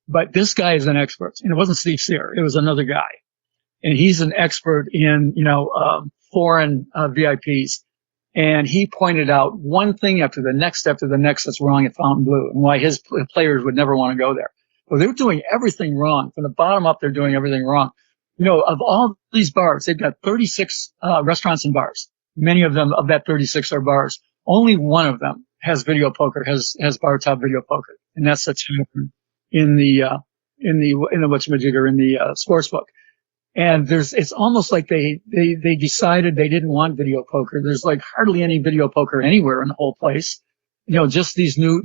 But this guy is an expert, and it wasn't Steve Sear. It was another guy, and he's an expert in, foreign VIPs. And he pointed out one thing after the next that's wrong at Fontainebleau and why his players would never want to go there. Well, they're doing everything wrong. From the bottom up, they're doing everything wrong. Of all these bars, they've got 36 restaurants and bars. Many of them, of that 36 are bars. Only one of them has video poker, has bar top video poker, and that's the Tavern in the whatchamajigger, in the sports book. And it's almost like they decided they didn't want video poker. There's like hardly any video poker anywhere in the whole place. Just these new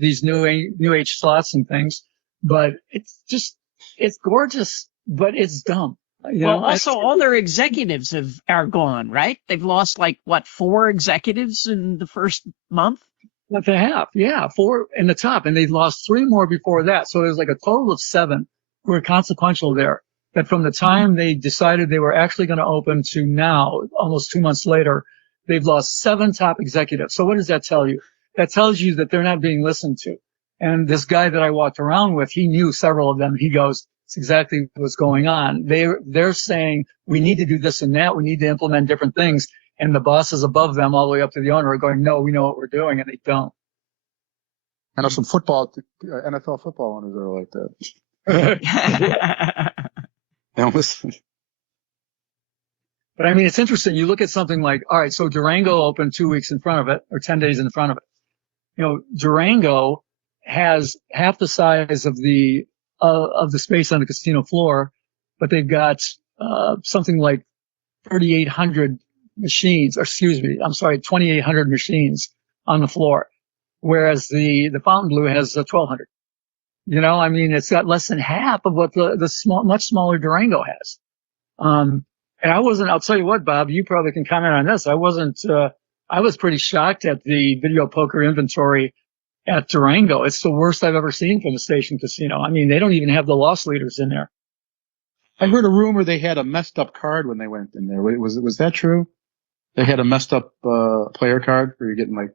age slots and things. But it's gorgeous, but it's dumb. Also all their executives are gone, right? They've lost 4 executives in the first month? What they have, yeah, 4 in the top, and they lost 3 more before that. So there's like a total of 7 who are consequential there. That from the time they decided they were actually going to open to now, almost 2 months later, they've lost 7 top executives. So what does that tell you? That tells you that they're not being listened to. And this guy that I walked around with, he knew several of them. He goes, it's exactly what's going on. They're saying we need to do this and that. We need to implement different things. And the bosses above them, all the way up to the owner, are going, no, we know what we're doing, and they don't. I know some NFL football owners are like that. But I mean, it's interesting. You look at something like, all right, so Durango opened 2 weeks in front of it, or 10 days in front of it. Durango has half the size of the space on the casino floor, but they've got something like 3,800 machines, or 2,800 machines on the floor, whereas the Fontainebleau has 1,200. I mean, it's got less than half of what the much smaller Durango has. And I'll tell you what, Bob, you probably can comment on this. I I was pretty shocked at the video poker inventory at Durango. It's the worst I've ever seen from a station casino. I mean, they don't even have the loss leaders in there. I heard a rumor they had a messed up card when they went in there. Was that true? They had a messed up player card where you're getting like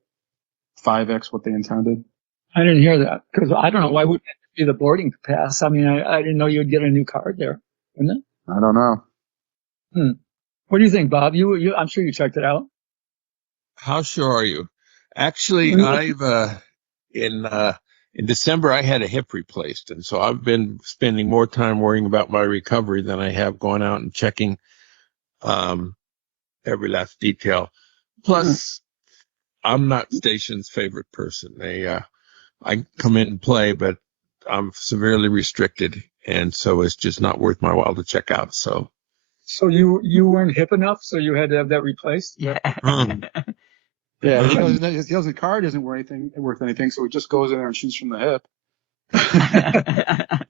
5x what they intended. I didn't hear that because I don't know why wouldn't it be the boarding pass? I mean, I didn't know you'd get a new card there, wouldn't it? I don't know. What do you think, Bob? I'm sure you checked it out. How sure are you? Actually, I've in December I had a hip replaced, and so I've been spending more time worrying about my recovery than I have going out and checking every last detail. Plus, I'm not station's favorite person. I come in and play, but I'm severely restricted, and so it's just not worth my while to check out. So you weren't hip enough, so you had to have that replaced? Yeah. Yeah, the card isn't worth anything, so it just goes in there and shoots from the hip.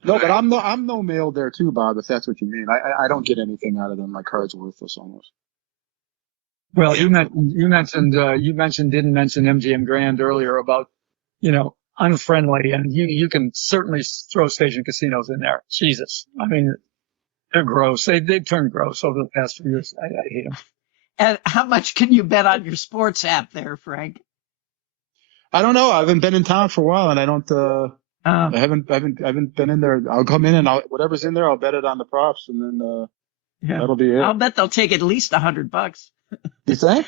No, but I'm no mailed there too, Bob, if that's what you mean. I don't get anything out of them. My card's worthless almost. Well, you didn't mention MGM Grand earlier about, unfriendly, and you can certainly throw station casinos in there. Jesus. I mean, they're gross. They've turned gross over the past few years. I hate them. And how much can you bet on your sports app there, Frank? I don't know. I haven't been in town for a while, and I don't. I haven't been in there. I'll come in and whatever's in there, I'll bet it on the props, and then that'll be it. I'll bet they'll take at least $100. You think?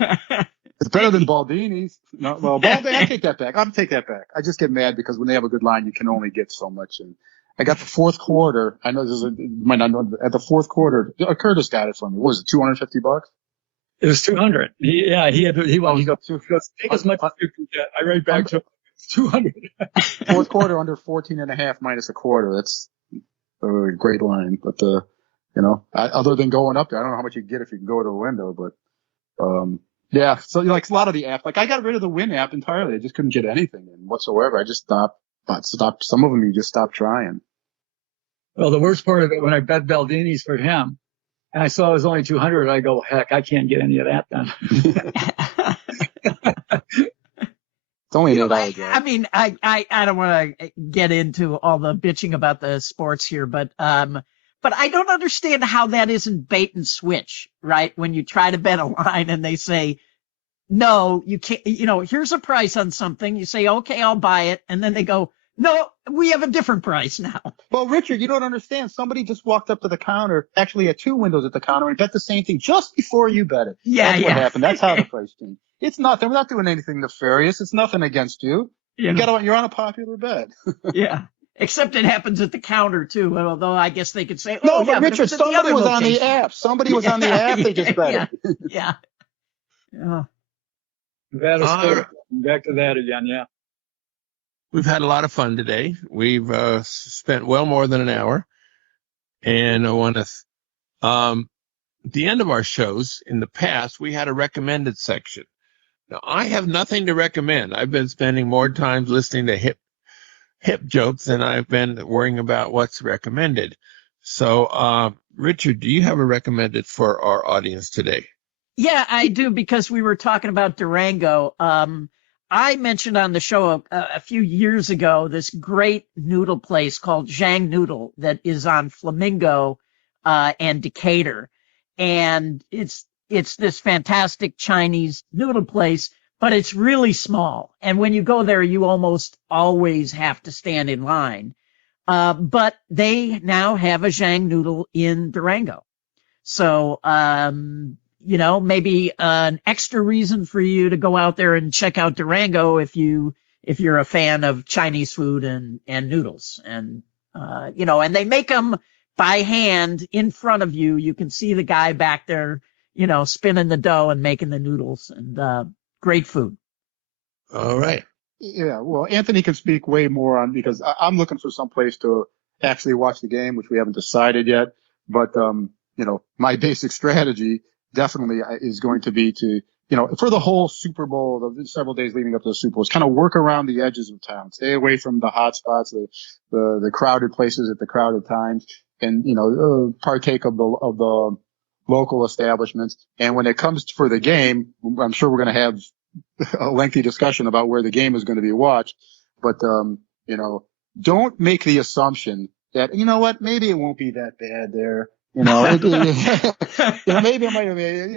It's better than Baldini's. No, well, I take that back. I'll take that back. I just get mad because when they have a good line, you can only get so much. And I got the fourth quarter. I know might not know at the fourth quarter. Curtis got it for me. What was it? $250? It was 200. He goes, take as much as you can get. I write back to him, it's 200. Fourth quarter under 14.5 minus a quarter. That's a great line. But, other than going up there, I don't know how much you get if you can go to a window, but, yeah. So like a lot of the app, like I got rid of the Win app entirely. I just couldn't get anything in whatsoever. I just stopped. Some of them you just stop trying. Well, the worst part of it, when I bet Baldini's for him, and I saw it was only 200, I go, heck, I can't get any of that then. It's only $8. I mean, I don't want to get into all the bitching about the sports here, but I don't understand how that isn't bait and switch, right? When you try to bet a line and they say, no, you can't, here's a price on something. You say, okay, I'll buy it. And then they go, no, we have a different price now. Well, Richard, you don't understand. Somebody just walked up to the counter, actually had two windows at the counter, and bet the same thing just before you bet it. That's what happened. That's how the price changed. It's nothing. We're not doing anything nefarious. It's nothing against you. You're on a popular bet. Yeah. Except it happens at the counter too. Although I guess they could say, no, but Richard, somebody was on the app. Somebody was on the app. They just bet it. Yeah. That is back to that again. Yeah. We've had a lot of fun today. We've spent well more than an hour, and I want to. The end of our shows in the past, we had a recommended section. Now I have nothing to recommend. I've been spending more time listening to hip jokes than I've been worrying about what's recommended. So, Richard, do you have a recommended for our audience today? Yeah, I do, because we were talking about Durango. I mentioned on the show a few years ago this great noodle place called Zhang Noodle that is on Flamingo and Decatur. And it's this fantastic Chinese noodle place, but it's really small. And when you go there, you almost always have to stand in line. But they now have a Zhang Noodle in Durango. So, maybe an extra reason for you to go out there and check out Durango if you're a fan of Chinese food and noodles. And, and they make them by hand in front of you. You can see the guy back there, spinning the dough and making the noodles, and great food. All right. Yeah, well, Anthony can speak way more on, because I'm looking for some place to actually watch the game, which we haven't decided yet. But, my basic strategy definitely is going to be to, for the whole Super Bowl, the several days leading up to the Super Bowl, is kind of work around the edges of town, stay away from the hot spots, the crowded places at the crowded times, and, partake of the local establishments. And when it comes for the game, I'm sure we're going to have a lengthy discussion about where the game is going to be watched. But, don't make the assumption that, you know what, maybe it won't be that bad there. Maybe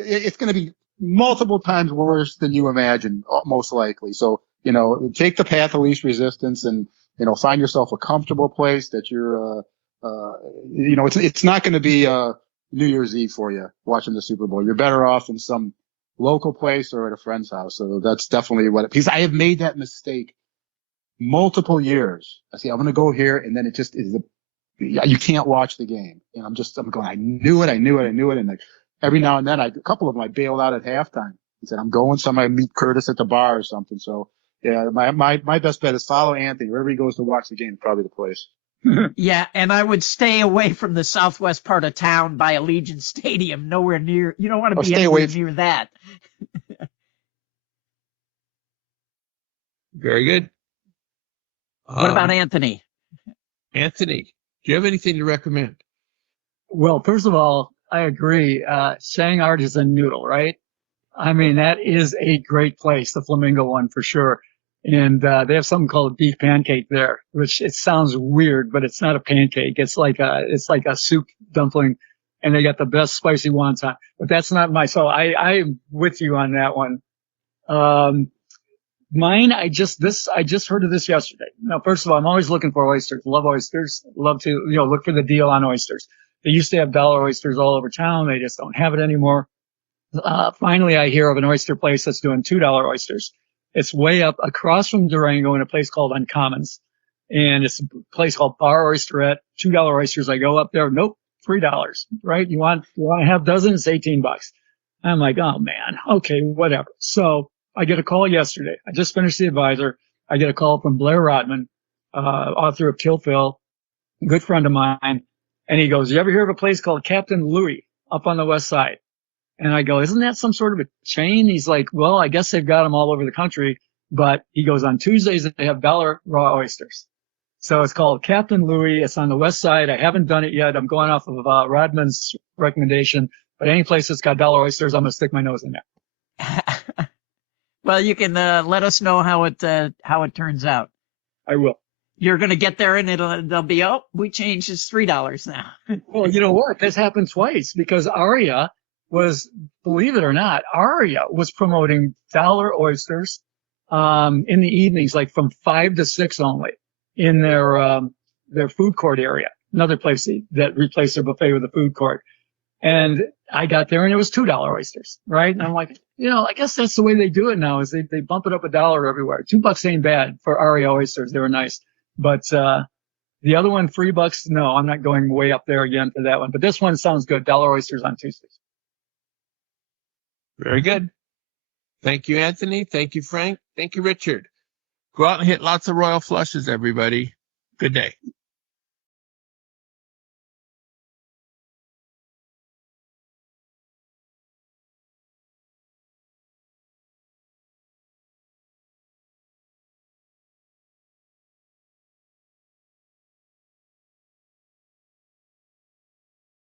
it's going to be multiple times worse than you imagine, most likely. So, take the path of least resistance and, find yourself a comfortable place that you're, it's not going to be, New Year's Eve for you watching the Super Bowl. You're better off in some local place or at a friend's house. So that's definitely because I have made that mistake multiple years. I say, I'm going to go here. And then it just is you can't watch the game. And I'm going, I knew it. And like every now and then a couple of them I bailed out at halftime. I said, I'm going somewhere, meet Curtis at the bar or something. So yeah, my best bet is follow Anthony. Wherever he goes to watch the game, probably the place. Yeah, and I would stay away from the southwest part of town by Allegiant Stadium. Nowhere near. You don't want to be anywhere near that. Very good. What about Anthony? Anthony, do you have anything to recommend? Well, first of all, I agree. Shang Artisan Noodle, right? I mean, that is a great place, the Flamingo one for sure. And they have something called a beef pancake there, which it sounds weird, but it's not a pancake. It's like a soup dumpling, and they got the best spicy wonton. But that's not so I'm with you on that one. Mine, I just heard of this yesterday. Now, first of all, I'm always looking for oysters. Love oysters. Love to, look for the deal on oysters. They used to have dollar oysters all over town. They just don't have it anymore. Finally, I hear of an oyster place that's doing $2 oysters. It's way up across from Durango in a place called Uncommons. And it's a place called Bar Oysterette, $2 oysters. I go up there. Nope. $3, right? You want to have dozen? It's $18. I'm like, oh man. Okay, whatever. So I get a call yesterday. I just finished The Advisor. I get a call from Blair Rodman, author of Kill Phil, good friend of mine. And he goes, you ever hear of a place called Captain Louis up on the west side? And I go, isn't that some sort of a chain? He's like, well, I guess they've got them all over the country. But he goes, on Tuesdays, they have dollar raw oysters. So it's called Captain Louis. It's on the west side. I haven't done it yet. I'm going off of Rodman's recommendation. But any place that's got dollar oysters, I'm going to stick my nose in there. Well, you can let us know how it turns out. I will. You're going to get there and they'll be, we changed it's $3 now. Well, you know what? This happened twice because Aria was, believe it or not, Aria was promoting dollar oysters in the evenings, like from 5 to 6 only in their food court area. Another place that replaced their buffet with a food court. And I got there and it was $2 oysters, right? And I'm like, I guess that's the way they do it now is they bump it up $1 everywhere. $2 ain't bad for Aria oysters. They were nice. But the other one, $3, no, I'm not going way up there again for that one. But this one sounds good. Dollar oysters on Tuesdays. Very good. Thank you, Anthony. Thank you, Frank. Thank you, Richard. Go out and hit lots of royal flushes, everybody. Good day.